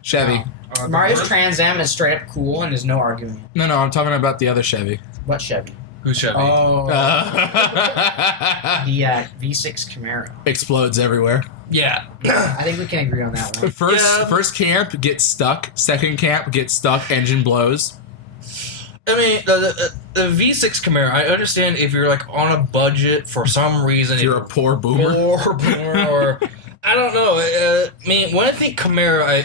Chevy. The Mario's worst- Trans Am is straight up cool and there's no arguing it. No, I'm talking about the other Chevy. What Chevy? Who's Chevy? Oh, Uh, the V6 Camaro. explodes everywhere. Yeah. I think we can agree on that one. Yeah. First camp gets stuck. Second camp gets stuck. Engine blows. I mean, the V6 Camaro, I understand if you're like on a budget for some reason. If you're a poor boomer. or I don't know. I mean, when I think Camaro,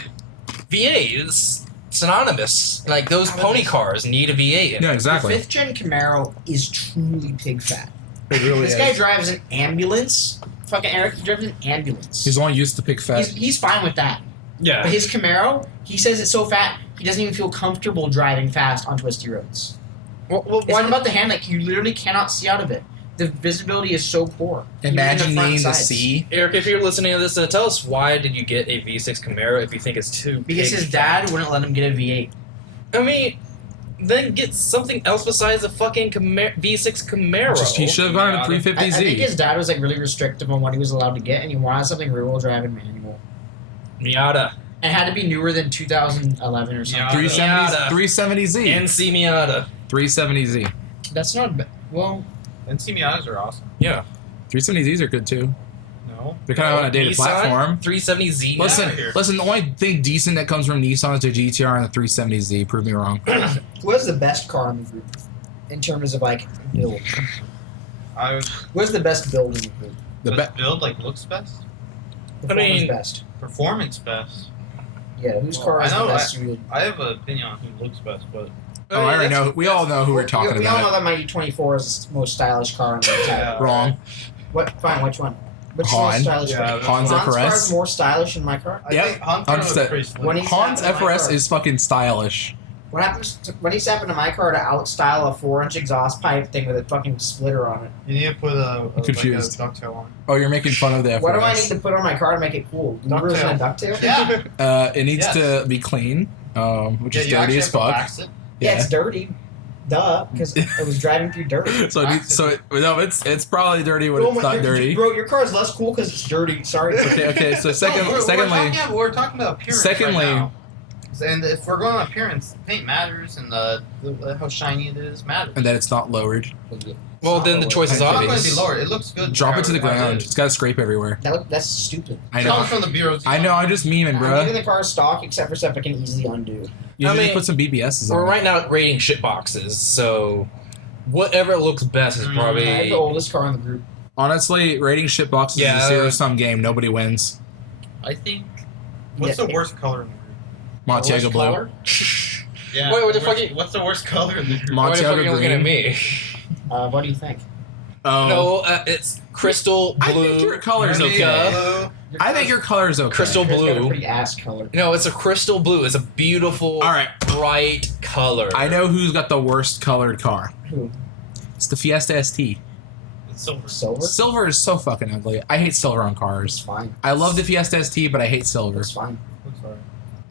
V8 is synonymous. Like those pony cars need a V8. In Yeah, it. exactly. The 5th gen Camaro is truly pig fat. It really This is. guy drives an ambulance. Fucking Eric, he drives an ambulance. He's only used to pick fat. He's fine with that. Yeah. But his Camaro, he says it's so fat, he doesn't even feel comfortable driving fast on twisty roads. Well, It's not about the hand, like, you literally cannot see out of it. The visibility is so poor. Even in the Imagine front needing to sides. see. Eric, if you're listening to this, tell us why did you get a V6 Camaro if you think it's too Because pig his fat? dad wouldn't let him get a V8. I mean, then get something else besides a fucking V6 Camaro. He should have gone Yeah, to I think 350Z. his dad was, like, really restrictive on what he was allowed to get, and he wanted something rear-wheel drive and manual. Miata. And it had to be newer than 2011 or something. Yeah. 370Z. NC Miata. 370Z. That's not bad. Well, NC Miatas are awesome. Yeah. 370Zs are good too. No. They're kind of on a dated Nissan platform. 370Z. Listen, here. listen. The only thing decent that comes from Nissan is the GTR and the 370Z. Prove me wrong. who has the best car in the group? In terms of, like, build. I would What's the best build in the group? The best build like looks best, Performance mean- best. performance best. Yeah, whose Well, car I is the know, best? You would... I have an opinion on who looks best, but Oh, I already know. We all know who we're talking we all know about. that my E24 is the most stylish car in the entire. Yeah. Wrong. What? Fine. Which one? Which is the Han. most stylish Yeah, car? that's Han's Han's car FRS. is more stylish than my car. I Yep. think Hunter was 100%. pretty slick. When he's Han's happened to my FRS car. is fucking stylish. What happens when he's happened to my car to outstyle a 4-inch exhaust pipe thing with a fucking splitter on it? You need to put Confused. like a ducktail on. Oh, you're making fun of the FRS. What do I need to put on my car to make it cool? Levers and a ducktail? Yeah. It needs Yes. to be clean, which is you dirty actually as have to fuck. wax it. Yeah, it's dirty. Duh, because it was driving through dirt. It's probably dirty when Oh it's my- not dirty. Bro, your car is less cool because it's dirty. Sorry. Okay. So secondly, we're talking about appearance. secondly- right now. And if we're going on appearance, paint matters, and the how shiny it is matters. and that it's not lowered. Well, then the choice is It's not going to obvious. be lowered. It looks good. Drop it to the how ground. is. It's got to scrape everywhere. That's stupid. I It know. comes from the BRZ. I know. I'm just memeing, I'm bro. leaving the car stock except for stuff I can easily undo. You I should just mean, put some BBSs We're on. right now rating shit boxes, so whatever looks best is I have the probably. oldest car in the group. Honestly, rating shit boxes Yeah. is a zero-sum game. Nobody wins. I think. What's Yeah, the worst color in the group? Montego Worst Blue. color? Yeah. Wait, what the fuck you- What's the worst color in the group? Why the fuck are Montego you looking at Green. me? What do you think? Oh, No, it's crystal I blue. think your color is Maybe, okay. Blue. I think your color is okay. Crystal Yours got a blue. pretty ass color. No, it's a crystal blue. It's a beautiful, All right. bright color. I know who's got the worst colored car. Who? It's the Fiesta ST. It's silver. Silver? Silver is so fucking ugly. I hate silver on It's cars. fine. I love the Fiesta ST, but I hate silver. It's fine. Looks alright.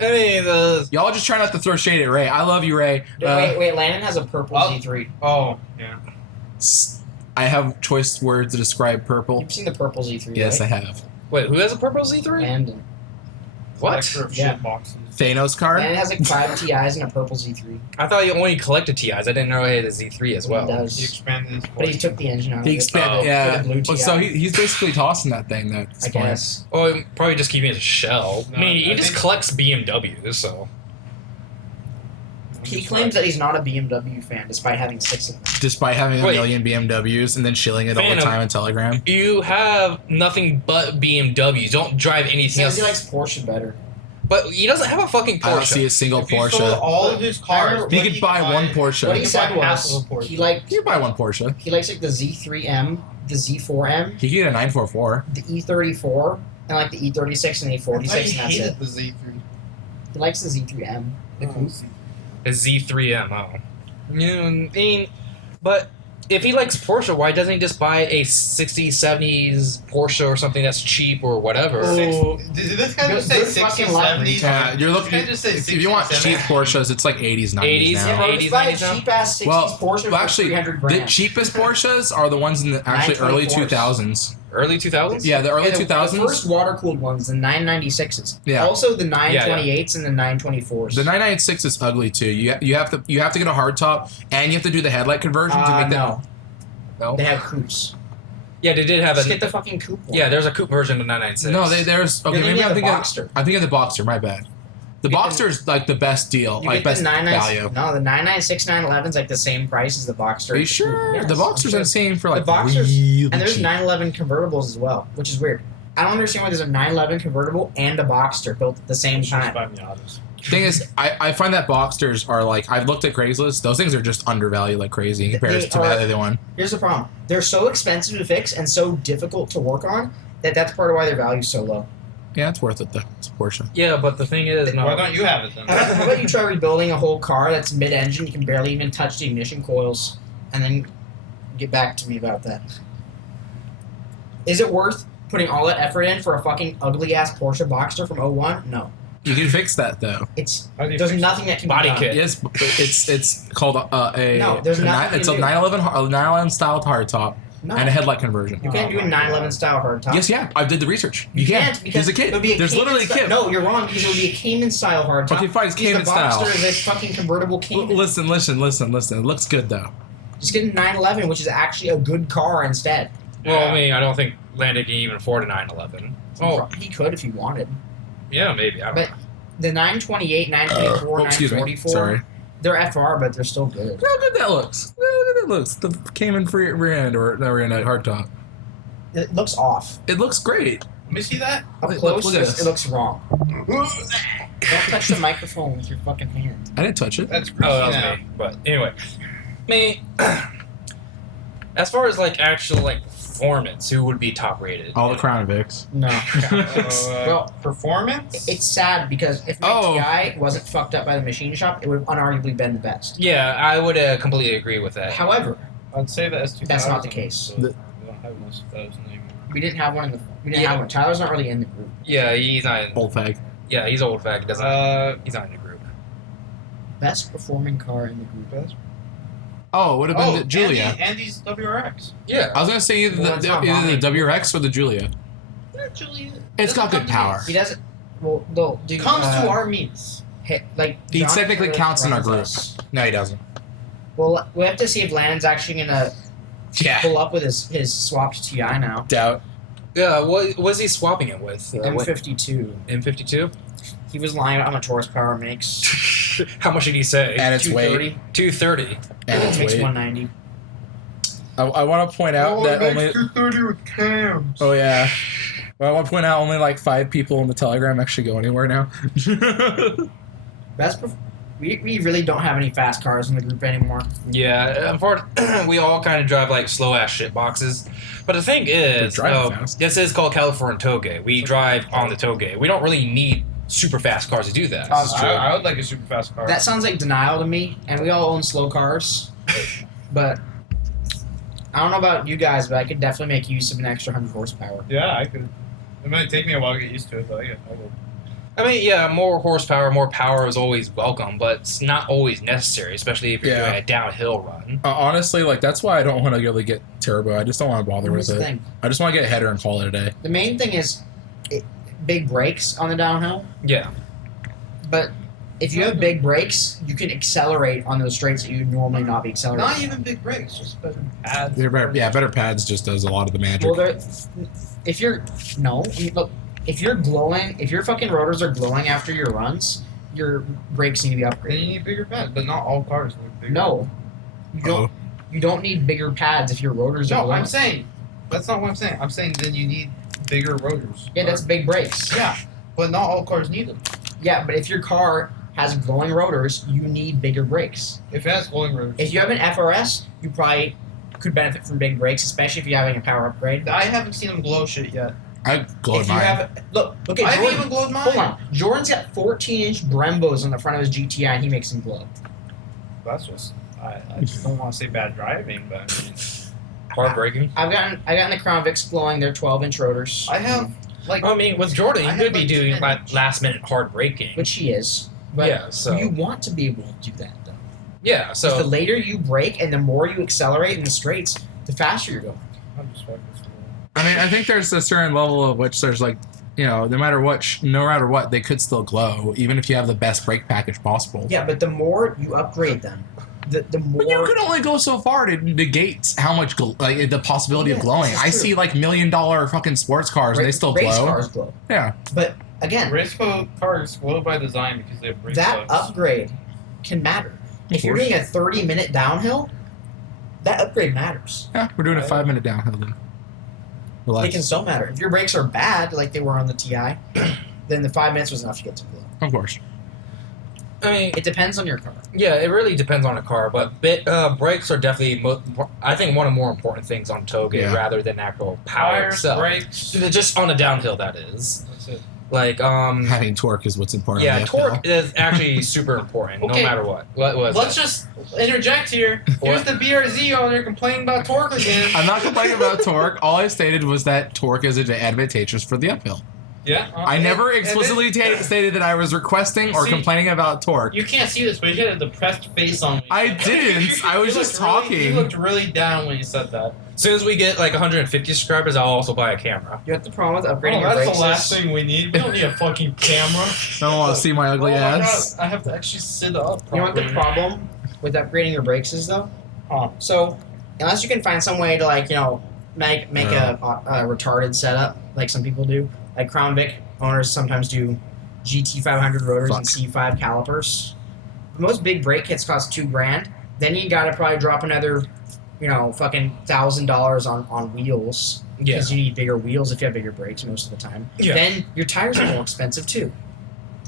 I mean, Y'all just try not to throw shade at Ray. I love you, Ray. Wait, Landon has a purple Oh. Z3. Oh, yeah. I have choice words to describe purple. You've seen the purple Z3, Yes, right? I have. wait, who has a purple Z3? Landon. What? Collector of Yeah. shit boxes. Thanos car. Landon has like 5 TIs and a purple Z3. I thought you only collected TIs. I didn't know he had a Z3 as He well. He does. expanded his But he voice. took the engine out He of it. expanded. Oh, Yeah. for the blue Well, so TI. he's basically tossing that thing. Though. I guess. Well, probably just keeping it as a shell. No, I mean, he I just think- collects BMWs, so. He claims that he's not a BMW fan despite having 6 of them. Despite having a Wait. million BMWs and then shilling it all the Phantom. time in Telegram. You have nothing but BMWs. Don't drive He anything says else. he likes Porsche better. But he doesn't have a fucking I don't see Porsche. a single If he sold Porsche. all of his cars, He what could he buy one Porsche. What he You said can buy half was of a Porsche. he You could buy one Porsche. likes like the Z3M, the Z4M, He could get a 944. the E34, and like the E36 and the I thought E46, he and that's hated it. the Z3. He likes the Z3M. A Z3M. Oh. Yeah, I mean, but if he likes Porsche, why doesn't he just buy a 60s, 70s Porsche or something that's cheap or whatever? Oh. Did this guy just say Good 60s, fucking luck. 70s? Yeah, you're looking. This guy just say If you want 60s, cheap 70s. Porsches, it's like 80s, 90s 80s, now. Yeah, bro, 80s, just buy a 90s now? cheap ass 60s Well, Porsche for actually, 300 the grand. cheapest Porsches are the ones in the actually early 924s. 2000s. Early 2000s? Yeah, the early Yeah, the 2000s. first water cooled ones, the 996s. Yeah. Also the 928s and the 924s. The 996 is ugly too. You have to get a hard top and you have to do the headlight conversion to make that. no. No. They have coupes. Yeah, they did have Just a. get the fucking coupe one. Yeah, there's a coupe version of 996. No, there's okay. You're Maybe thinking I'm of the thinking. Boxster. I'm thinking of the Boxster. My bad. The You get Boxster is like the best deal, You like get best the 996. value. No, the 996, 911's like the same price as the Boxster. Are you sure? Yes, the I'm Boxster's sure. insane for like The Boxster's- really And there's cheap. 911 convertibles as well, which is weird. I don't understand why there's a 911 convertible and a Boxster built at the same time. Thing is, I find that Boxsters are like, I've looked at Craigslist, those things are just undervalued like crazy compared to the other one. Here's the problem. They're so expensive to fix and so difficult to work on that's part of why their value's so low. Yeah, it's worth it though. It's a portion. Yeah, but the thing is, Why don't you have it then? How about you try rebuilding a whole car that's mid-engine, you can barely even touch the ignition coils, and then get back to me about that. Is it worth putting all that effort in for a fucking ugly-ass Porsche Boxster from 01? No. You can fix that though. There's nothing that can Body be done. kit. Yes, it's called No, there's nothing it's to a do. 911 styled hardtop No. and a headlight conversion. You can't do a 911 style hardtop. Yes, yeah, I did the research. You can't because there's a kit. it would be a There's Cayman literally a style- kit. No, you're wrong because it would be a Cayman style hardtop. Okay, fine, it's Because Cayman the style. Boxster is a fucking convertible Cayman. Listen. It looks good though. Just get a 911, which is actually a good car instead. well, I mean, I don't think Landon can even afford a 911. Oh, He could if he wanted. yeah, maybe. I don't But know. the 924, 924, Excuse me. 944, Sorry. they're FR, but they're still good. Look how good that looks. Look how good that looks. The Cayman rear end or rear end hardtop. It looks off. It looks great. Let me see that. Up Look- close, look at this. it looks wrong. Don't touch the microphone with your fucking hand. I didn't touch it. That's Oh, greasy that was now. me. But anyway, me. As far as like actual like performance, who would be top rated? All the Crown Vics. No. Well, performance. It's sad because if my Oh. TI wasn't fucked up by the machine shop, it would have unarguably been the best. Yeah, I would completely agree with that. However, I'd say the S2000. That's not the case. So The- we don't have an S2000 anymore. we didn't have one in the. We didn't Yeah. have one. Tyler's not really in the group. Yeah, he's not. In, Old fag. yeah, he's old fag. Doesn't. He's not in the group. Best performing car in the group. Oh, it would have been the Julia. Andy's WRX. Yeah. I was gonna say either Well, it's not the bombing. WRX or the Julia. Julia. It's got good power. He doesn't. Well, they'll do. Comes to our meets. like. He John technically Taylor counts in our runs group. us. No, he doesn't. Well, we have to see if Landon's actually gonna Yeah. pull up with his swapped TI now. Doubt. Yeah. What was he swapping it with? M52. M52. He was lying about how much horsepower it makes. How much did he say? And its weight. 230. And It its makes weight. 190. I want to point out that only. 230 with cams. Oh yeah. Well, I want to point out only like 5 people in the Telegram actually go anywhere now. We really don't have any fast cars in the group anymore. Yeah, unfortunately, we all kind of drive like slow ass shit boxes. But the thing is, drive fast. this is called California Touge. We drive on the Touge. We don't really need super fast cars to do that. This is true. I would like a super fast car. That sounds like denial to me, and we all own slow cars. But I don't know about you guys, but I could definitely make use of an extra 100 horsepower. Yeah, I could. It might take me a while to get used to it, but I will. I mean, yeah, more horsepower, more power is always welcome, but it's not always necessary, especially if you're Yeah. doing a downhill run. Honestly, like that's why I don't want to really get turbo. I just don't want to bother Here's with the it. thing. I just want to get a header and call it a day. The main thing is big brakes on the downhill. Yeah. But if you have big brakes, you can accelerate on those straights that you would normally not be accelerating. Not even big brakes, just better pads. They're better, yeah, better pads just does a lot of the magic. Well, if you're no, I mean, look, if you're glowing, if your fucking rotors are glowing after your runs, your brakes need to be Then upgraded. you need bigger pads, but not all cars need bigger. No, you don't. Uh-oh. You don't need bigger pads if your rotors are No, glowing. I'm saying that's not what I'm saying. I'm saying then you need bigger rotors. Yeah, that's big brakes. Yeah, but not all cars need them. Yeah, but if your car has glowing rotors, you need bigger brakes. If it has glowing rotors. If you have an FRS, you probably could benefit from big brakes, especially if you're having a power upgrade. I haven't seen them glow shit yet. I glowed If you mine. have look at I haven't Jordan. even glowed mine. Hold on, Jordan's got 14-inch Brembos on the front of his GTI, and he makes them glow. That's just I don't want to say bad driving, but I mean Heartbreaking. I got in the Crown Vics glowing. They're 12-inch rotors, I have like I mean, with Jordan, I you have could be like doing 10 like last minute hard braking. which he is. But Yeah, so- you want to be able to do that though. Yeah, 'Cause so the later you brake and the more you accelerate in the straights, the faster you're going. I'm just fucking slow. I mean, I think there's a certain level of which there's like, you know, no matter what, they could still glow, even if you have the best brake package possible. Yeah, but the more you upgrade them, the more. But you can only go so far to negate how much the possibility of Yeah, glowing. this is I true. see like $1 million fucking sports cars and they still race glow. cars glow. Yeah. But again, Race cars glow by design because they have brake that plugs. upgrade can matter. If you're doing a 30-minute downhill, that upgrade matters. Yeah, we're doing a 5-minute downhill then. They can still matter. If your brakes are bad, like they were on the TI, then the 5 minutes was enough to get to the wheel. Of course. I mean, It depends on your car. yeah, it really depends on the car, but brakes are definitely, I think, one of the more important things on Touge rather than actual power Tires, itself. brakes. Just on a downhill, that is. That's it. Like, Having torque is what's important. yeah, torque is actually super important, Okay. no matter what. What was Let's it? just interject here. Here's What? the BRZ on there complaining about torque again. I'm not complaining about torque. All I stated was that torque is advantageous for the uphill. Yeah. I never explicitly stated that I was requesting or See, complaining about torque. You can't see this, but you had a depressed face on me. I didn't. I was You just looked really- talking. you looked really down when you said that. As soon as we get like 150 subscribers, I'll also buy a camera. You have the problem with upgrading Oh, your that's brakes. the last thing we need. We don't need a fucking camera. I don't want to see my ugly Oh my ass. God, I have to actually sit up. You know what the properly. problem with upgrading your brakes is, though? So, unless you can find some way to, like, make a retarded setup, like some people do, like Crown Vic owners sometimes do GT500 rotors and C5 calipers. Most big brake kits cost $2,000. Then you gotta probably drop another, fucking $1,000 on wheels. Yeah. Because you need bigger wheels if you have bigger brakes most of the time. Yeah. Then your tires are more expensive too.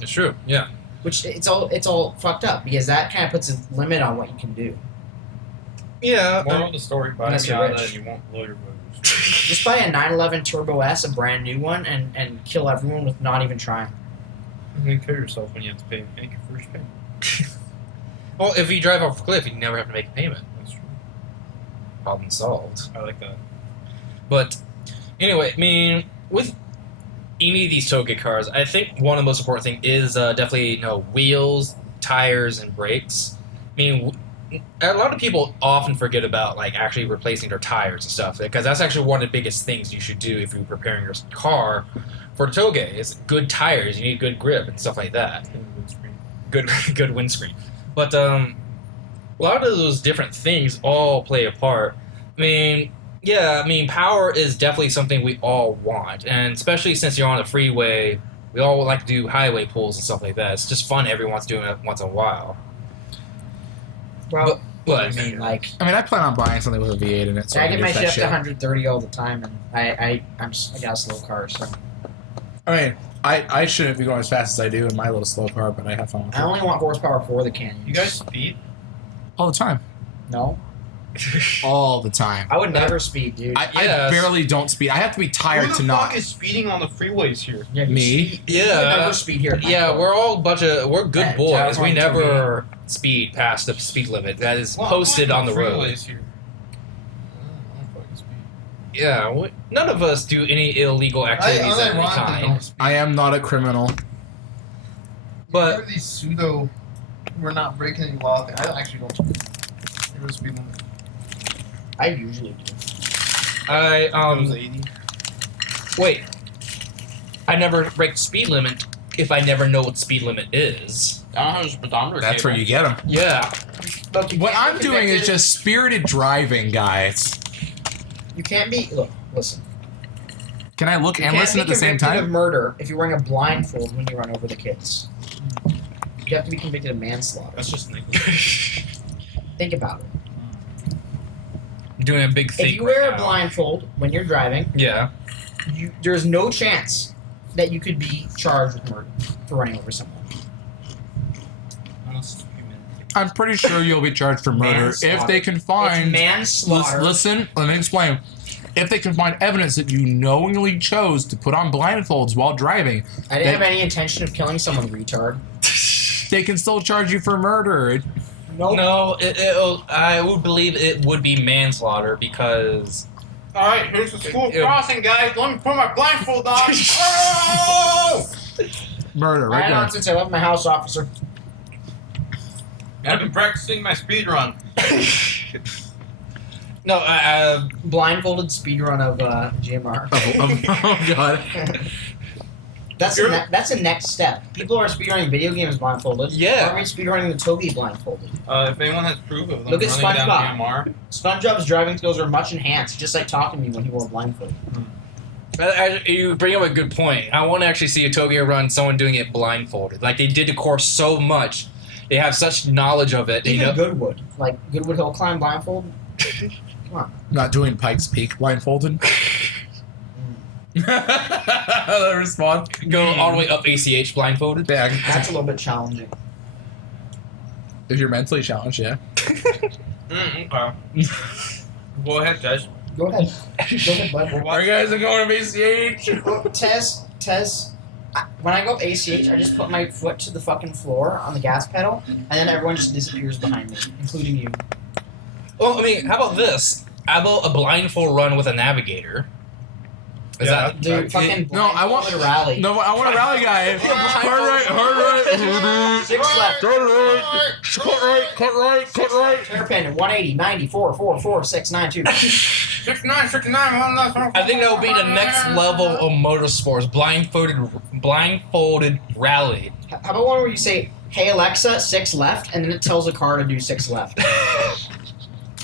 It's true. Yeah. Which it's all fucked up because that kind of puts a limit on what you can do. Yeah. Moral of the story: buy a Unless you're Miata rich. and you won't blow your motors. Just buy a 911 Turbo S, a brand new one, and kill everyone with not even trying. You kill yourself when you have to make your first payment. Well, if you drive off a cliff, you never have to make a payment. That's true. Problem solved. I like that. But anyway, I mean, with any of these Touge cars, I think one of the most important thing is definitely wheels, tires, and brakes. I mean, a lot of people often forget about like actually replacing their tires and stuff because that's actually one of the biggest things you should do if you're preparing your car for the Touge. Is good tires. You need good grip and stuff like that. Good windscreen. But a lot of those different things all play a part. I mean, yeah, power is definitely something we all want, and especially since you're on the freeway, we all would like to do highway pulls and stuff like that. It's just fun everyone's doing it once in a while. Well, But I mean, I plan on buying something with a V8 in it. So I can get my use that shit up to shit. 130 all the time, and I got a slow car, so I mean, I shouldn't be going as fast as I do in my little slow car, but I have fun with I it. only want horsepower for the Canyon. You guys speed? All the time. No, All the time. I would never speed, dude. I Yes. barely don't speed. I have to be tired Who to the not. fuck is speeding on the freeways here? Yeah, you Me? speed- Yeah. you would never speed here. Yeah, we're all we're good Yeah, boys. We California never speed past the speed limit that is posted on the road. Freeways here. I don't fucking speed. Yeah, none of us do any illegal activities of any kind. I am not a criminal. But- What are these pseudo? We're not breaking any law. I actually don't speed. You're a speed limit. I usually do. I It was 80. wait. I never break the speed limit if I never know what speed limit is. I don't have a speedometer. That's where you get them. Yeah. Look, you What can't I'm be doing is convicted- just spirited driving, guys. You can't be. Look, listen. Can I look You and can't listen be at the same convicted of time? murder if you're wearing a blindfold when you run over the kids. You have to be convicted of manslaughter. That's just negligence. Think about it. Doing a big thing. If you wear a blindfold when you're driving, Yeah. there's no chance that you could be charged with murder for running over someone. I'm pretty sure you'll be charged for murder if Manslaughter. they can It's find. manslaughter. Listen, let me explain. If they can find evidence that you knowingly chose to put on blindfolds while driving, I didn't have any intention of killing someone, retard. they can still charge you for murder. Nope. No, I would believe it would be manslaughter because Alright, here's the school Yeah. crossing, guys. Let me put my blindfold on. Oh! Murder, I right know there. since I left my house, officer. I've been practicing my speed run. no, I Blindfolded speedrun of GMR. Oh, God. That's the next step. People are speedrunning video games blindfolded. Yeah. Or are we speedrunning the Touge blindfolded? If anyone has proof of them Look at running down SpongeBob. DMR, SpongeBob's driving skills are much enhanced, just like talking to me when he wore a blindfold. you bring up a good point. I want to actually see a Touge run someone doing it blindfolded. Like they did the course so much, they have such knowledge of it. Even Goodwood. Like, Goodwood Hill Climb blindfold. Come on. Not doing Pikes Peak blindfolded. The response. Go all the way up ACH blindfolded. Yeah. That's a little bit challenging. If you're mentally challenged, yeah. Okay. Go ahead, guys. Go ahead. Go ahead, bud. Are you guys going to ACH? Tez, when I go up ACH, I just put my foot to the fucking floor on the gas pedal, and then everyone just disappears behind me, including you. Well, I mean, how about this? How about a blindfold run with a navigator? Is Yeah, that Dude, fucking No, I want blindfolded rally. No, I want a rally guy. Hard right. 6 left. Cut right. Hairpin, 180, 90, 4, 4, 4, 6, 9, 2. 69, 69, one left. I think that would be the next level of motorsports. Blindfolded rally. How about one where you say, "Hey Alexa, 6 left," and then it tells the car to do 6 left.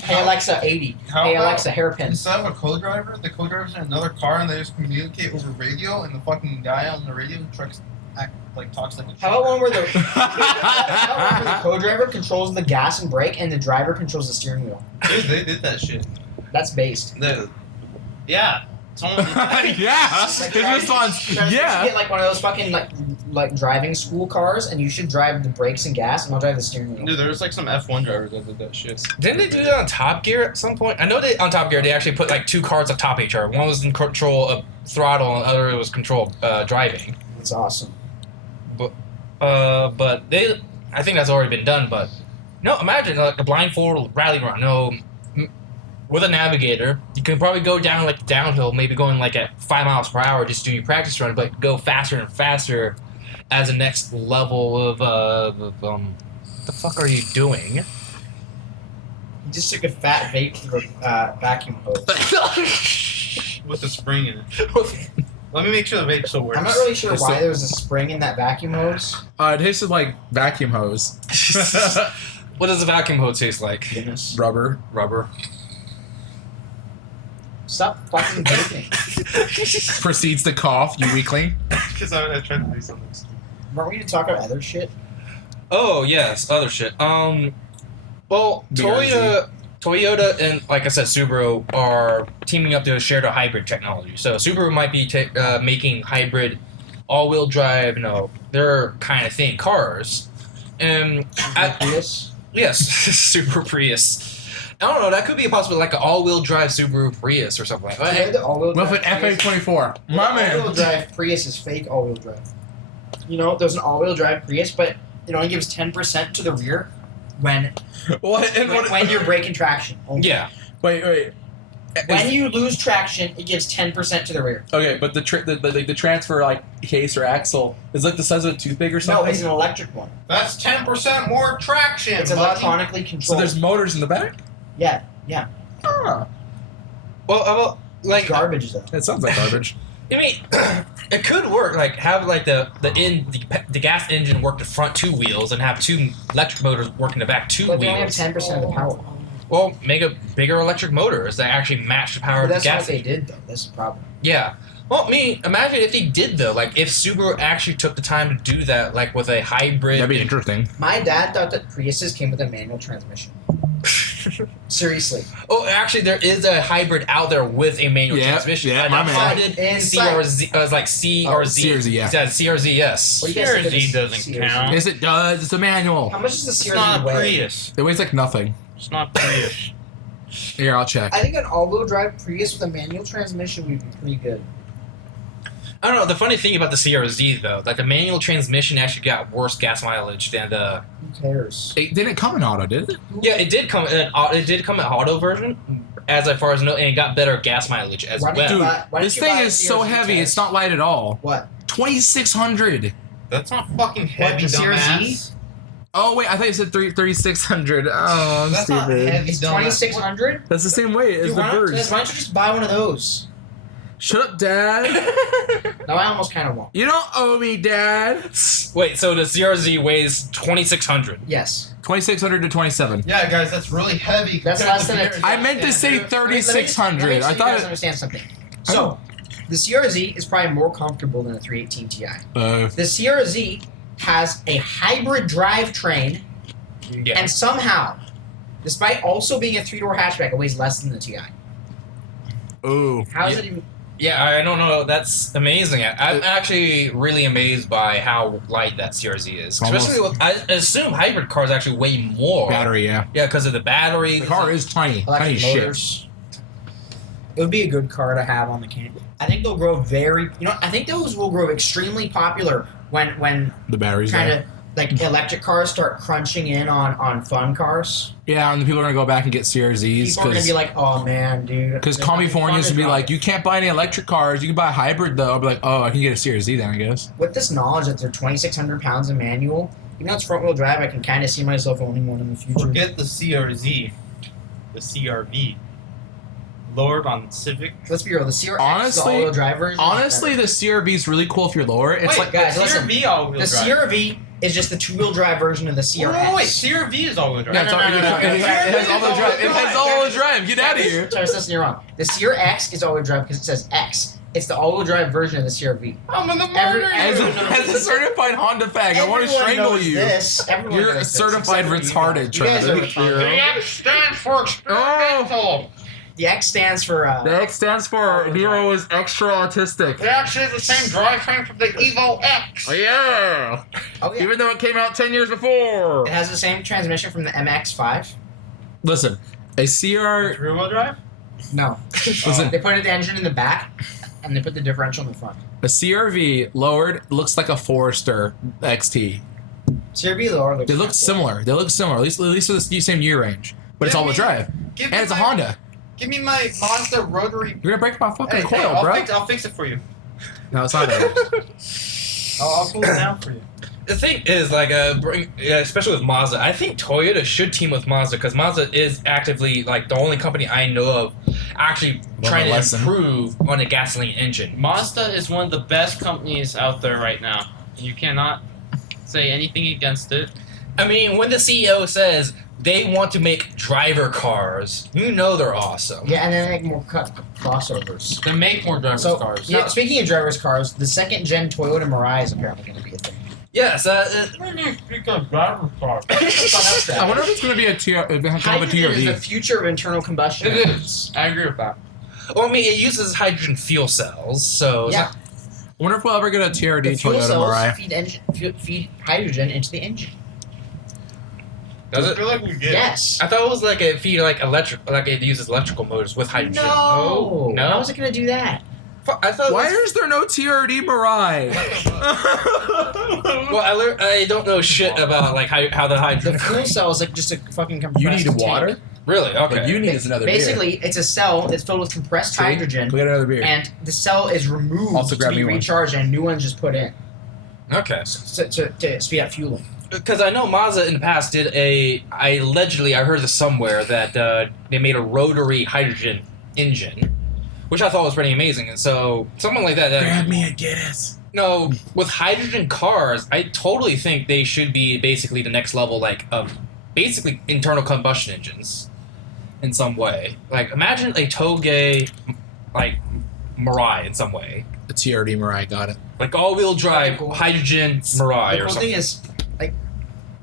Hey Alexa, 80. How Hey about- Alexa, hairpin. Instead of a co-driver, the co-driver's in another car and they just communicate over radio, and the fucking guy on the radio talks like a How about one where the co-driver controls the gas and brake, and the driver controls the steering wheel? Dude, they did that shit. That's based. Yeah. Someone did that. Yeah. Like, His response. You should Yeah. get like one of those fucking like driving school cars, and you should drive the brakes and gas, and I'll drive the steering wheel. Dude, there's like some F1 drivers that did that shit. Didn't they do that on Top Gear at some point? I know they on Top Gear they actually put like 2 cars of top HR. One was in control of throttle, and the other was control of driving. It's awesome. But I think that's already been done. But no, imagine like a blindfold rally run. No, with a navigator, you can probably go down like downhill, maybe going like at 5 miles per hour, just do your practice run, but go faster and faster as a next level of what the fuck are you doing? You just took a fat vape through a vacuum hose. With a spring in it. Let me make sure the vape still works. I'm not really sure It's why so- there was a spring in that vacuum hose. It tasted like vacuum hose. What does a vacuum hose taste like? Goodness. Rubber. Rubber. Stop fucking vaping. Proceeds to cough, you weakling. Because I tried to do something stupid. Weren't we going to talk about other shit? Oh yes, other shit. Well, BRZ. Toyota and like I said, Subaru are teaming up to share the hybrid technology. So Subaru might be making hybrid, all-wheel drive, their kind of thing cars. And Prius? yes, Subaru Prius. I don't know. That could be a possibility, like an all-wheel drive Subaru Prius or something like that. The all-wheel With drive an Prius- FA24. the My all-wheel man. drive Prius is fake all-wheel drive. There's an all-wheel drive Prius, but it only gives 10% to the rear when when you're braking traction. Only. Yeah. Wait. When you lose traction, it gives 10% to the rear. Okay, but the transfer like case or axle is like the size of a toothpick or No, something. it's an electric one. That's 10% more traction. It's buddy. electronically So controlled. there's motors in the back. Yeah, Ah, Well, about like like garbage though. it sounds like garbage. I mean, it could work. Like have like the gas engine work the front 2 wheels and have 2 electric motors working the back 2 But they only have wheels. 10% of the power. Well, make a bigger electric motors that actually match the power But of the that's not gas what they engine. did though. That's the problem. Yeah. Well, imagine if they did though. Like if Subaru actually took the time to do that, like with a hybrid. That'd be interesting. My dad thought that Priuses came with a manual transmission. Seriously. Oh, actually, there is a hybrid out there with a manual Yeah, transmission. yeah, my man. Unfounded CRZ. It was like CRZ. CRZ, yeah. It said CRZ, yes. What do you guys think of CRZ this doesn't CRZ? count. Yes, it does. It's a manual. How much does the It's CRZ not a weigh? Prius. It weighs like nothing. It's not Prius. Here, I'll check. I think an all-wheel drive Prius with a manual transmission would be pretty good. I don't know. The funny thing about the CRZ though, like the manual transmission actually got worse gas mileage than the. Who cares? It didn't come in auto, did it? Yeah, it did come. It did come in auto version, as far as I know, and it got better gas mileage as Why don't you well. buy- why don't This you thing buy a is so CRZ heavy. test? It's not light at all. What? 2,600. That's not fucking heavy, the CRZ? dumbass. Oh wait, I thought you said 3,600. Oh, I'm That's not stupid. heavy, It's dumbass. 2,600? That's the same weight as Dude, the why don't birds. you just buy one of those? Shut up, Dad. No, I almost kind of won't. You don't owe me, Dad. Wait, so the CRZ weighs 2,600. Yes. 2,600 to 27. Yeah, guys, that's really heavy. That's compared less to than a the- T- I meant to say Let me 3,600. make sure I you thought guys it. understand something. So, the CRZ is probably more comfortable than a 318 Ti. The CRZ has a hybrid drivetrain, Yeah. and somehow, despite also being a 3-door hatchback, it weighs less than the Ti. Ooh. How is Yeah. it even? Yeah, I don't know. That's amazing. I'm actually really amazed by how light that CRZ is. Especially with, I assume hybrid cars actually weigh more. Battery, yeah. Yeah, because of the battery. The car is tiny. Tiny Electric shit. motors. It would be a good car to have on the camp. I think they'll grow I think those will grow extremely popular when The batteries kind there. of like electric cars start crunching in on fun cars. Yeah, and the people are going to go back and get CRZs. People are going to be like, oh man, dude. Because there's nothing fun Californians to would be drive. like, you can't buy any electric cars. You can buy a hybrid, though. I'll be like, oh, I can get a CRZ then, I guess. With this knowledge that they're 2,600 pounds in manual, even though it's front wheel drive, I can kind of see myself owning one in the future. Forget the CRZ, the CRV. Lowered on Civic. Let's be real, the CRX, Honestly- the all-wheel drive version. Honestly, the CRV is really cool if you're lower. It's Wait, like guys, the listen, CRV all-wheel the drive. CRV is just the two-wheel drive version of the CRX. Wait, CRV is all-wheel drive. Yeah, it's all- no, it has all-wheel drive. It has all-wheel drive. Get out of here. Sorry, listen, you're wrong. The CRX is all-wheel drive because it says X. It's the all-wheel drive version of the CRV. I'm in the Every- motor. As a certified Honda fag, I want to Everyone strangle knows you. This. Everyone You're knows this, certified except for you retarded, guys. You guys are Travis. retarded. X stands for experimental. The X stands for. The X stands for Nero is extra autistic. It actually has the same drivetrain from the Evo X. Oh, yeah. Oh yeah. Even though it came out 10 years before. It has the same transmission from the MX-5. Listen, a CR. Rear-wheel drive? No. Listen, They put the engine in the back, and they put the differential in the front. a CRV lowered looks like a Forester XT. CRV lower looks. They look similar. They look similar. At least with the same year range. But it's Give all-wheel me- drive. Give And me it's a my- Honda. Give me my Mazda rotary. You're gonna break my fucking Hey, coil, I'll bro. I'll fix it for you. No, it's not that. I'll pull it down for you. The thing is, like, especially with Mazda, I think Toyota should team with Mazda because Mazda is actively, like, the only company I know of actually trying to lesson. improve on a gasoline engine. Mazda is one of the best companies out there right now. You cannot say anything against it. I mean, when the CEO says they want to make driver cars, you know they're awesome. Yeah, and then they make more crossovers. They make more driver's So, cars. yeah, speaking of drivers' cars, the second-gen Toyota Mirai is apparently going to be a thing. Yes, When you speak of driver's cars, I wonder if it's gonna be a TR. If it has to have a Hydrogen is the TRD. future of internal combustion. it is. I agree with that. well, I mean, it uses hydrogen fuel cells, so it's Yeah, not- I wonder if we'll ever get a the TRD fuel Toyota cells Mirai. feed hydrogen into the engine. does I it? feel like we get Yes. I thought it was like it feed like electric, like it uses electrical motors with hydrogen. No. no. How is it going to do that? I thought. Why It was, is there no TRD Mirai? well, I don't know shit about like how the The hydrogen. fuel cell is like just a fucking compressed You need tank. water. Really? Okay. What you need is another beer. Basically, it's a cell that's filled with compressed See? hydrogen, Go get another beer. and the cell is removed Also grab to me be one. recharged, and a new one's just put in Okay. to speed up fueling. Because I know Mazda in the past did I heard this somewhere that they made a rotary hydrogen engine, which I thought was pretty amazing. And so something like that. Grab me a Guinness. No, with hydrogen cars, I totally think they should be basically the next level, like of basically internal combustion engines, in some way. Like imagine a Touge, like Mirai in some way, A TRD Mirai, got it. like all-wheel drive hydrogen Mirai The or cool something. thing is, like,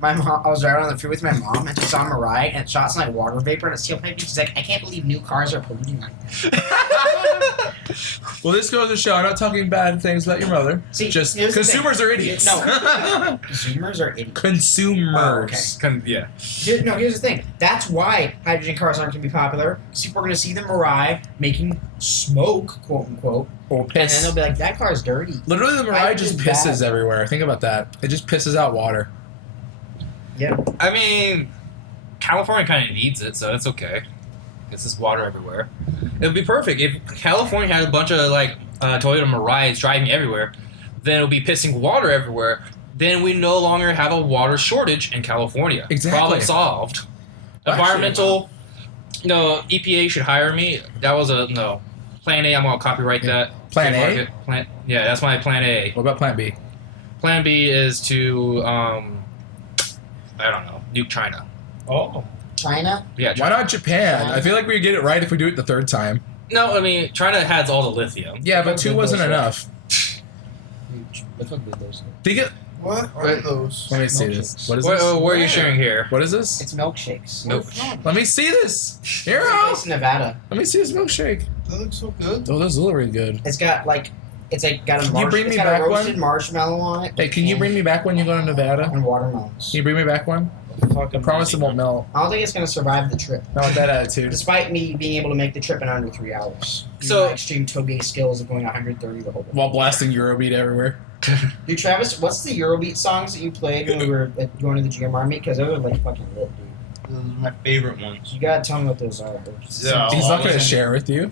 my mom, I was driving on the freeway with my mom, and she saw Mirai, and it shot some like water vapor and a steel pipe. She's like, I can't believe new cars are polluting like that. Well, this goes to show I'm not talking bad things about your mother. See, Just here's the consumers are idiots. No. Consumers are idiots. Consumers. Yeah. Here's the thing. That's why hydrogen cars aren't going to be popular. Because people are going to see the Mirai making smoke, quote unquote, Or and then piss. they'll be like, that car's dirty. Literally, the Mirai Hydrogen's just pisses bad. everywhere. Think about that. It just pisses out water. Yeah. I mean, California kind of needs it, so it's okay. It's just water everywhere. It would be perfect if California had a bunch of like Toyota Mirais driving everywhere. Then it would be pissing water everywhere. Then we no longer have a water shortage in California. Exactly. Problem solved. Actually, Environmental. No, EPA should hire me. That was a no. Plan A. I'm gonna copyright that. Plan Trademark A? it. Plan. Yeah, that's my plan A. What about Plan B? Plan B is to I don't know, nuke China. Oh. China? Yeah. Why not Japan? China. I feel like we get it right if we do it the third time. No, I mean China has all the lithium. Yeah, but Don't 2 do wasn't those, right? enough. Which one did those? Think it. What are those? Let me see Milkshakes. this. What is Where, this? where are you sharing here? What is this? It's milkshakes. Nope. Let me see this. Here, It's in Nevada. let me see this milkshake. That looks so good. Oh, those look really good. It's got like got a Can you bring it's me got a back roasted one? marshmallow on it. Hey, can you bring me back when you go to Nevada? And watermelons. Can you bring me back one? I promise it won't melt. I don't think it's gonna survive the trip, Not with that attitude. despite me being able to make the trip in under 3 hours. So- My extreme Touge skills of going 130 the whole way. While blasting Eurobeat everywhere. Dude, Travis, what's the Eurobeat songs that you played when we were going to the GM Army? Because those are like fucking lit, dude. Those are my favorite ones. You gotta tell me what those are. Yeah. He's not going to listen. share with you.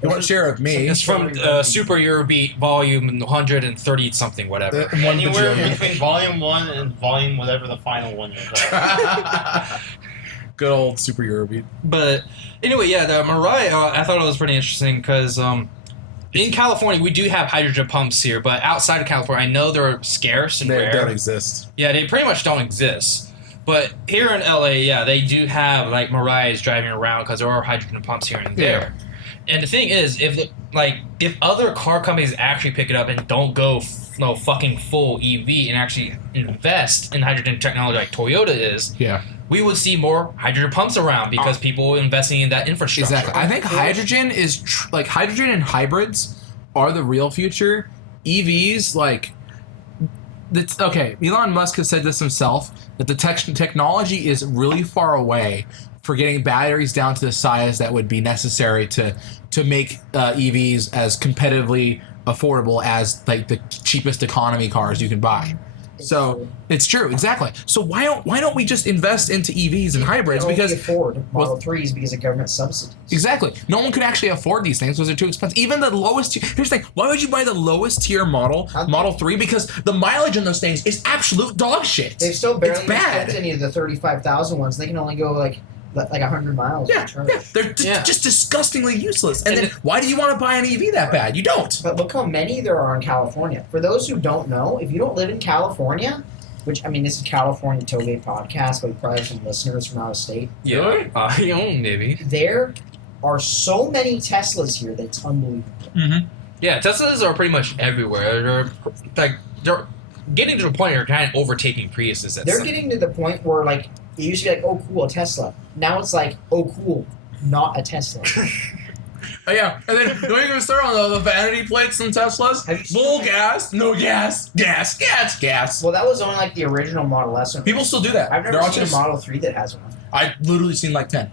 He won't share with me. It's from Super Eurobeat Volume 130 something, whatever. One Anywhere bajillion. between volume 1 and volume whatever the final one is. Good old Super Eurobeat. But anyway, yeah, the Mirai, I thought it was pretty interesting because in California we do have hydrogen pumps here, but outside of California, I know they're scarce and They rare. don't exist. Yeah, they pretty much don't exist. But here in LA, yeah, they do have like Mirais driving around because there are hydrogen pumps here and there. And the thing is, if other car companies actually pick it up and don't go fucking full EV and actually invest in hydrogen technology like Toyota is, Yeah. we would see more hydrogen pumps around because people are investing in that infrastructure. Exactly. I think hydrogen is like hydrogen and hybrids are the real future. EVs, like, that's okay. Elon Musk has said this himself that the technology is really far away for getting batteries down to the size that would be necessary to make EVs as competitively affordable as like the cheapest economy cars you can buy. So it's true, exactly. So why don't we just invest into EVs and hybrids? They only Because afford Model 3s because of government subsidies. exactly, no one could actually afford these things because they're too expensive. Even the lowest tier. Here's the thing: why would you buy the lowest tier model, Model 3? Because the mileage on those things is absolute dog shit. They've still barely It's bad. spent any of the 35,000 ones. They can only go like 100 miles. Yeah, per charge. yeah, they're just disgustingly useless. And then why do you want to buy an EV that bad? You don't. But look how many there are in California. For those who don't know, if you don't live in California, which, I mean, this is California Touge podcast, but we probably have some listeners from out of state. Yeah, maybe. There are so many Teslas here that it's unbelievable. Mm-hmm. Yeah, Teslas are pretty much everywhere. They're getting to the point where they're kind of overtaking Priuses. They're getting to the point where, like, it used to be like, oh, cool, a Tesla. Now it's like, oh, cool, not a Tesla. Oh, yeah, and then don't even start on the vanity plates in Teslas. Have you seen Full that? gas, no gas, gas. Well, that was only, like, the original Model S one. People still do that. I've They're never all seen a just- Model 3 that has one. I've literally seen like 10.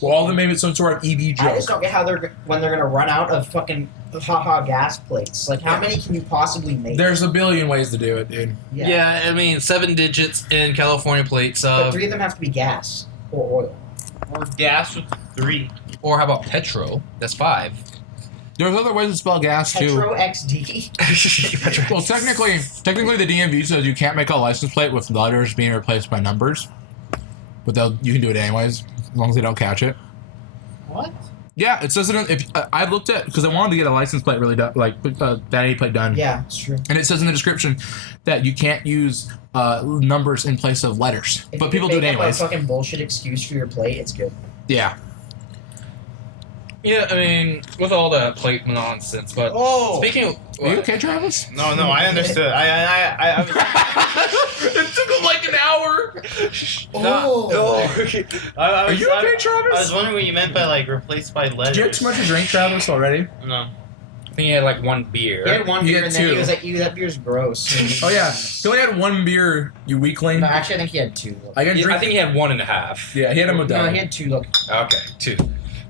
Well, all of them made it some sort of EV I just joke. don't get how when they're going to run out of fucking haha gas plates. Like, how many can you possibly make? There's a billion ways to do it, dude. Yeah, I mean, 7 digits in California plates. But 3 of them have to be gas or oil. Or gas with 3. Or how about Petro? That's 5. There's other ways to spell gas too. Petro XD. Petro. Well, technically, the DMV says you can't make a license plate with letters being replaced by numbers, but you can do it anyways as long as they don't catch it. What? Yeah, it says it. I looked at because I wanted to get a license plate really done, like vanity plate done. Yeah, it's true. And it says in the description that you can't use numbers in place of letters, If but you people can do it make up anyways. a fucking bullshit excuse for your plate, it's good. Yeah. Yeah, I mean, with all that plate nonsense, but Oh! speaking of... Are you okay, Travis? No, I understood. I It took him like an hour. Are you okay, Travis? I was wondering what you meant by, like, replaced by letters. Did you have too much to drink, Travis, already? No. I think he had like 1 beer. He had one You beer had and then he two. was like, "Ew, that beer's gross." Oh yeah, he only had 1 beer, you weakling. No, actually, I think he had 2. I can drink. I think he had 1.5. Yeah, he had a Modelo. No, he had 2. Look, Okay, 2.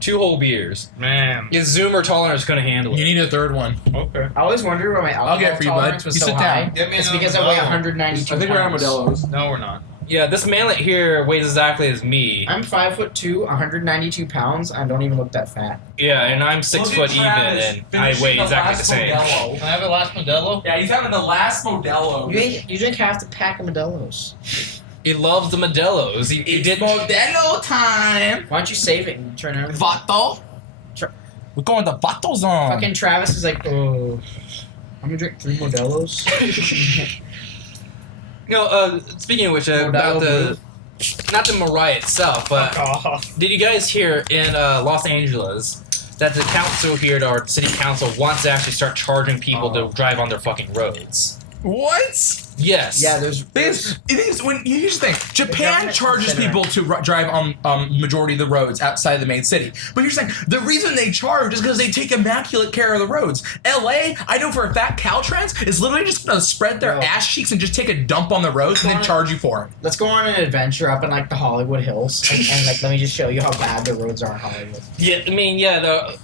2 whole beers. Man. His Zoomer tolerance couldn't handle You it. need a third one. Okay. I always wondered why my alcohol get it for you, bud. tolerance was You so sit high. down. Get me It's another because I weigh Modelo. 192 I think we're on pounds. Modelo's. No, we're not. Yeah, this manlet here weighs exactly as me. I'm 5'2", 192 pounds. I don't even look that fat. Yeah, and I'm 6 foot even, and I weigh exactly the same. Can I have a last Modelo? Yeah, he's having the last Modelo. You drink half the pack of Modelo's. He loves the Modelos. He did. Modelo time. Why don't you save it and turn it over? Vato. We're going to Vato Zone. Fucking Travis is like, oh, I'm gonna drink 3 Modelo's. Speaking of which, about the not the Mirai itself, but did you guys hear in Los Angeles that the council here, our city council, wants to actually start charging people to drive on their fucking roads? What? Yes. Yeah, there's When you just think Japan government's charges considering. people to drive on majority of the roads outside of the main city, but you're saying the reason they charge is because they take immaculate care of the roads. LA, I know for a fact, Caltrans is literally just gonna spread their Bro. ass cheeks and just take a dump on the roads and then charge you for it. Let's go on an adventure up in like the Hollywood Hills, and like let me just show you how bad the roads are in Hollywood. Yeah, I mean,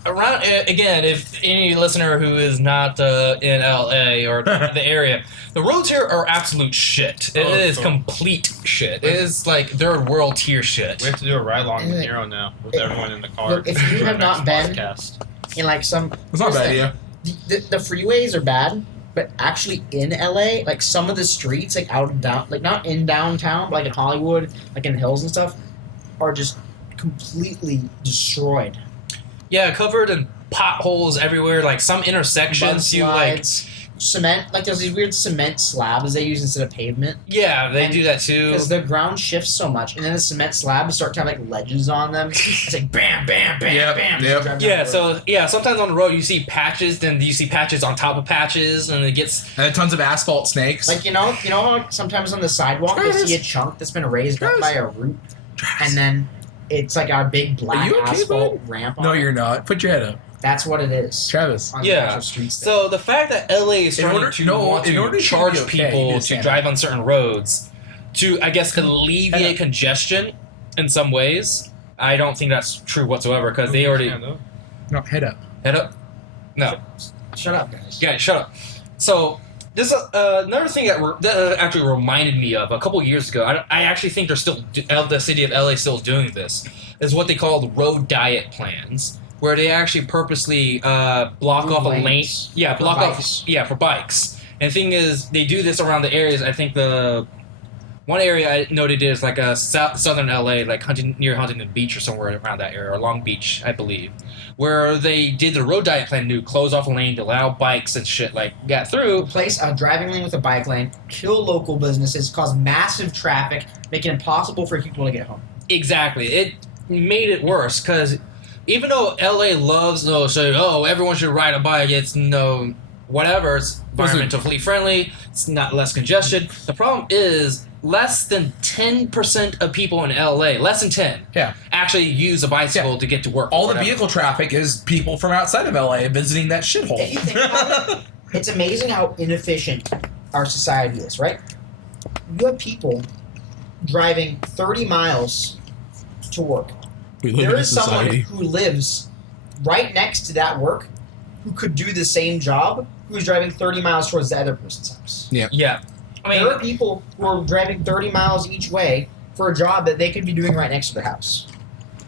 around again, if any listener who is not in LA or the area, the roads here are absolute shit. It is complete shit. It is like third world tier shit. We have to do a ride along with Nero now with everyone in the car. Look, if you for our have not next been- podcast. In like some, It's not a bad idea. the freeways are bad, but actually in LA, like some of the streets, like out of down, like not in downtown, but like in Hollywood, like in the hills and stuff, are just completely destroyed. Yeah, covered in potholes everywhere. Like some intersections, you like. Mudslides, cement, like there's these weird cement slabs they use instead of pavement. Yeah, they do that too. Because the ground shifts so much, and then the cement slabs start to have like ledges on them. It's like bam, bam, bam, Yep, bam. yep. Drive down Yeah, the road. so sometimes on the road you see patches, then you see patches on top of patches, and it gets And tons of asphalt snakes. like you know, how, like, sometimes on the sidewalk you see a chunk that's been raised up by a root, and then it's like a big black you okay, asphalt ramp. no, on it. you're not. Put your head up, That's what it is. Travis. On the Yeah. actual streets there. so the fact that LA is In starting order- to no, want in to order to charge be okay, you people need to to stand drive on certain roads to, I guess, alleviate congestion in some ways, I don't think that's true whatsoever because they already No, head up. head up. No, Shut up, guys. guys, shut up. So this another thing that actually reminded me of a couple years ago. I actually think they're still the city of LA still doing this. Is what they call the road diet plans, where they actually purposely block Move off a lane. lanes Yeah, for block bikes. off. Yeah, for bikes. And the thing is, they do this around the areas. I think the one area I noted is like a southern LA, like near Huntington Beach or somewhere around that area, or Long Beach, I believe, where they did the road diet plan to close off a lane to allow bikes and shit like get through. Replace a driving lane with a bike lane, kill local businesses, cause massive traffic, make it impossible for people to get home. Exactly. It made it worse because even though LA loves say everyone should ride a bike, it's whatever, it's environmentally friendly, it's not less congestion. The problem is less than 10% of people in LA, less than 10, actually use a bicycle to get to work. All or the whatever. vehicle traffic is people from outside of LA visiting that shithole. If you think about it, it's amazing how inefficient our society is, right? You have people driving 30 miles to work. We live There in a is someone society. who lives right next to that work who could do the same job who's driving 30 miles towards the other person's house. Yeah. I mean, There are people who are driving 30 miles each way for a job that they could be doing right next to their house.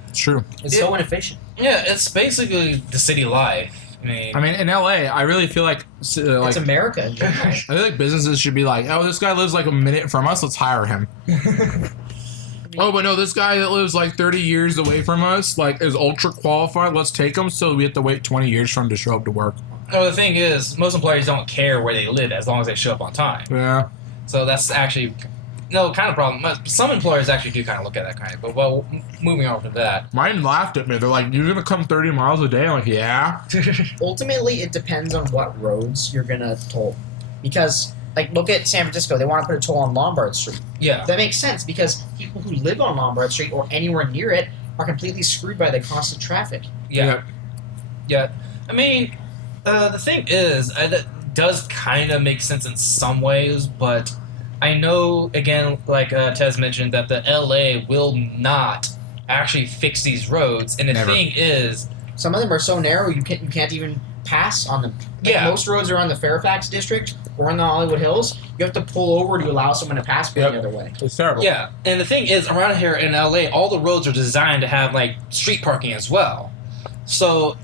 It's true. It's so inefficient. yeah, it's basically the city life. I mean, in LA, I really feel like It's America in general. I feel like businesses should be like, oh, this guy lives like a minute from us, let's hire him. Oh, but no, this guy that lives like 30 years away from us, like, is ultra qualified, let's take him, so we have to wait 20 years for him to show up to work. well, the thing is, most employers don't care where they live as long as they show up on time. Yeah. So that's actually kind of problem. Some employers actually do kind of look at that kind of. But well, moving on from that. Mine laughed at me. They're like, you're going to come 30 miles a day? I'm like, yeah. Ultimately, it depends on what roads you're going to toll. Because, like, look at San Francisco. They want to put a toll on Lombard Street. Yeah. That makes sense because people who live on Lombard Street or anywhere near it are completely screwed by the constant traffic. Yeah. I mean, the thing is, that does kind of make sense in some ways, but I know, again, like Tez mentioned, that the LA will not actually fix these roads. And the Never. thing is, Some of them are so narrow you can't even pass on them. Like, Yeah. most roads are on the Fairfax district or in the Hollywood Hills. You have to pull over to allow someone to pass going the other way. It's terrible. yeah. And the thing is, around here in LA, all the roads are designed to have like street parking as well. So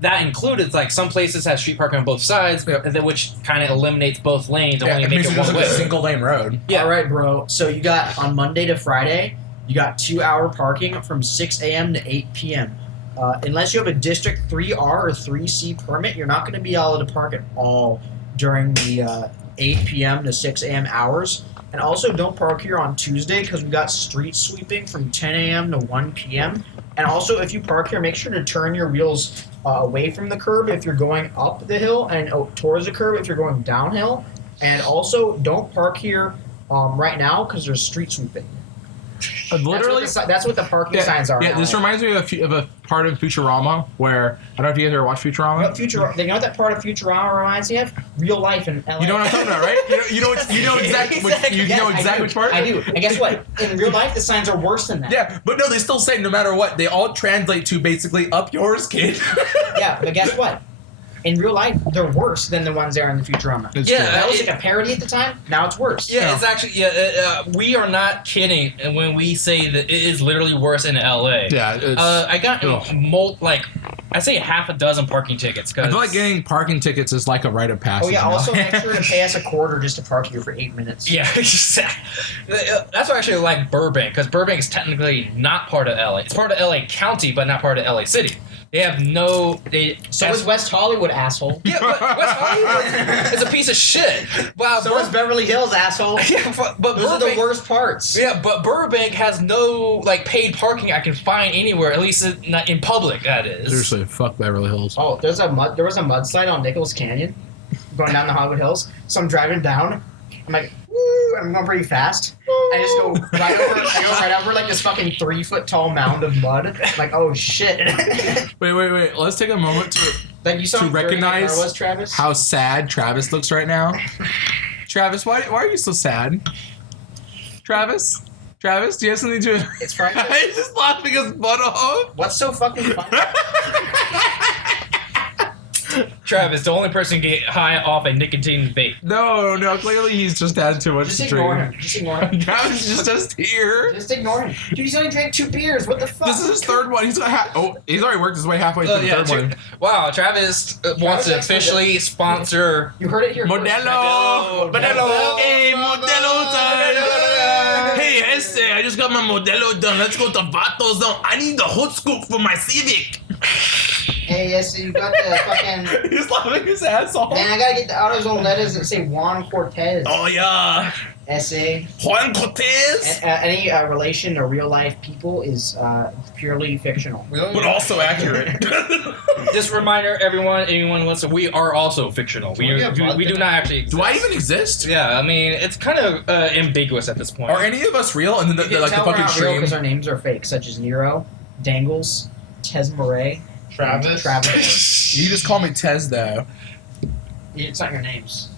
that included like some places have street parking on both sides, which kind of eliminates both lanes and Yeah, only it make makes it it just one like way. a single lane road. Yeah. All right, bro. So you got on Monday to Friday, you got 2-hour parking from 6 a.m. to 8 p.m. Unless you have a District 3R or 3C permit, you're not going to be able to park at all during the 8 p.m. to 6 a.m. hours. And also, don't park here on Tuesday because we got street sweeping from 10 a.m. to 1 p.m. And also, if you park here, make sure to turn your wheels away from the curb if you're going up the hill and towards the curb if you're going downhill. And also, don't park here right now because there's street sweeping. Literally, That's what the parking signs are. Yeah, this reminds me of a part of Futurama where I don't know if you guys ever watched Futurama. You know what that part of Futurama reminds me of? Real life in LA. You know what I'm talking about, right? You know exactly which part. I do. And guess what? In real life, the signs are worse than that. Yeah, but no, they still say no matter what, they all translate to basically up yours, kid. Yeah, but guess what? In real life, they're worse than the ones there in the Futurama. That was like a parody at the time. Now it's worse. Yeah, it's actually we are not kidding when we say that it is literally worse in LA. Yeah, it's, I got I say half a dozen parking tickets. I feel like getting parking tickets is like a rite of passage. Oh yeah, also make sure to pay us $0.25 just to park here for 8 minutes. Yeah, that's why I actually like Burbank, because Burbank is technically not part of LA. It's part of LA County, but not part of LA City. They have So is West Hollywood, asshole. Yeah, but West Hollywood is a piece of shit. Wow, So is Beverly Hills, asshole. Yeah, but Those Burbank, are the worst parts. Yeah, but Burbank has no paid parking I can find anywhere, at least not in public. That is. Seriously, fuck Beverly Hills. Oh, there was a mudslide on Nichols Canyon, going down the Hollywood Hills. So I'm driving down. I'm like, woo! I'm going pretty fast. I just go right over like this fucking 3-foot tall mound of mud. I'm like, oh shit! Wait. Let's take a moment to recognize Travis? how sad Travis looks right now. Travis, why are you so sad? Travis, do you have something to? It's probably He's just laughing his butt off. What's so fucking funny? Travis, the only person to get high off a nicotine vape. No, clearly he's just had too much Just to ignore drink. him. Just ignore him. Travis is just here. Just ignore him. Dude, he's only drank 2 beers. What the fuck? This is his third one. He's already worked his way halfway through the third one. Wow, Travis wants to officially sponsor. You heard it here. Modelo. Hey, Modelo time. Hey, I just got my Modelo done. Let's go to Vato Zone. I need the hot scoop for my Civic. Hey, yes, you got the fucking. He's laughing his ass off. Man, I gotta get the AutoZone letters that say Juan Cortez. Oh yeah. S.A. Juan Cortez. Any relation to real life people is purely fictional. But also accurate. Just reminder, anyone listen, we are also fictional. We do not actually exist. Do I even exist? Yeah, I mean, it's kind of ambiguous at this point. Are any of us real? And then the fucking stream. Because our names are fake, such as Nero, Dangles, Tez Murray, Travis. You just call me Tez though. It's not your names.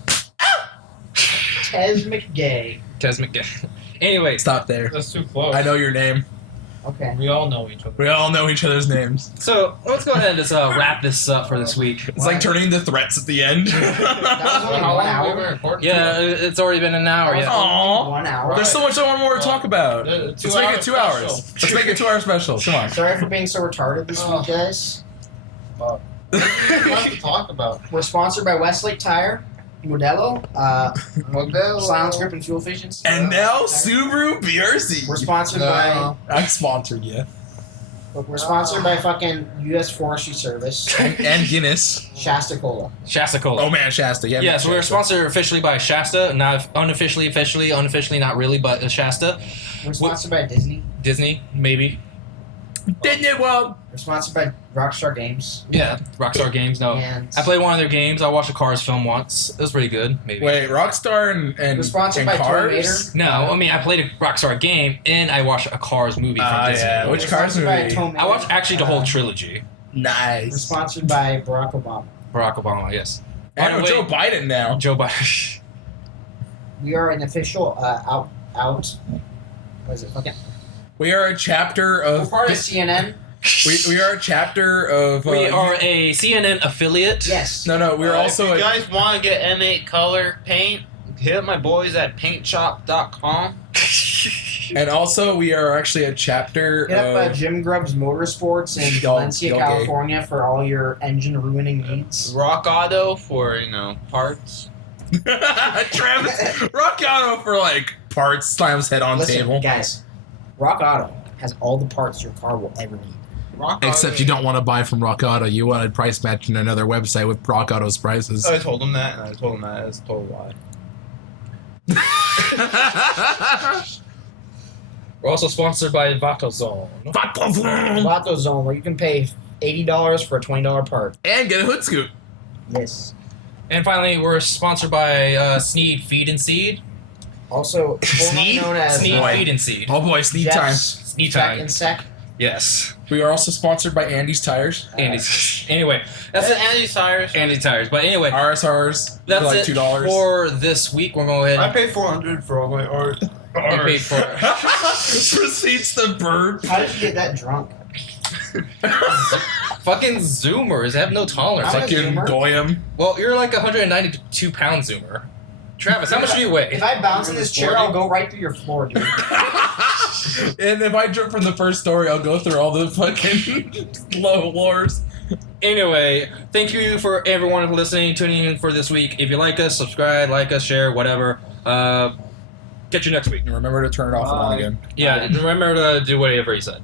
Tez McGay. Tez McGay. Anyway, stop there. That's too close. I know your name. Okay. We all know each other. We all know each other's names. So let's go ahead and just wrap this up for this week. It's like turning the threats at the end. That was only 1 hour. Yeah, it's already been an hour. Yeah. Aww. 1 hour. There's so much more to talk about. Let's make it 2 hours. Let's make it 2 hour special. Come on. Sorry for being so retarded this week, guys. What to talk about? We're sponsored by Westlake Tire, Modelo, Silence Grip and Fuel Efficiency. And now Subaru BRZ. We're sponsored by. I'm sponsored, yeah. We're sponsored by fucking U.S. Forestry Service and Guinness. Shasta Cola. Shasta Cola. Oh man, Shasta. Yeah. Yeah, so we're sponsored officially by Shasta, not unofficially, officially, not really, but Shasta. We're sponsored by Disney. Disney, maybe. Disney World. We're sponsored by Rockstar Games. Yeah, Rockstar Games. No, And I played one of their games. I watched a Cars film once. It was pretty good. Maybe. Wait, Rockstar and We're sponsored and by Cars? Toyota. No, I mean I played a Rockstar game and I watched a Cars movie from Disney. Yeah. Which Cars Sponsored by movie? Tomato. I watched actually the whole trilogy. We're Nice. sponsored by Barack Obama. Barack Obama, yes. And Oh, wait. Joe Biden now. Joe Biden. We are an official what is it? Fucking. We are a chapter We're of. part of CNN. We are a chapter of. We are a CNN affiliate. Yes. No, we're also If you a. guys want to get M8 color paint, hit up my boys at paintshop.com. And also, we are actually a chapter Hit up of. Jim Grubb's Motorsports in Y'all Valencia, gay. California for all your engine ruining needs. Rock Auto for, parts. Travis, Rock Auto for parts, slams head on Listen, table. guys, Rock Auto has all the parts your car will ever need. Rock Except Auto. you don't want to buy from Rock Auto. You want to price match in another website with Rock Auto's prices. I told him that, and I told him that is a total lie. We're also sponsored by VatoZone. Vato Zone, where you can pay $80 for a $20 part. And get a hood scoop. Yes. And finally, we're sponsored by Sneed Feed and Seed. Also, formerly Sneed? known as Sneed Feed and Seed. Oh boy, Sneed time. Sneed Tech time. and Sec. Yes. We are also sponsored by Andy's Tires. Andy's. Anyway, that's That's it. Andy Tires. Andy Tires. But anyway, RSRs. that's for like it $2. for this week. We're going to go I ahead paid $400 for all my art. and pay for it. Proceeds to burn. How did you get that drunk? Fucking Zoomers have no tolerance. I'm a Fucking Zoomer. Goyim. Well, you're like a 192 pound Zoomer. Travis, how much do you weigh? If I bounce in this chair, I'll go right through your floor, dude. And if I jump from the first story, I'll go through all the fucking low floors. Anyway, thank you for everyone listening, tuning in for this week. If you like us, subscribe, like us, share, whatever. Catch you next week. And remember to turn it off and on again. Yeah, and remember to do whatever he said.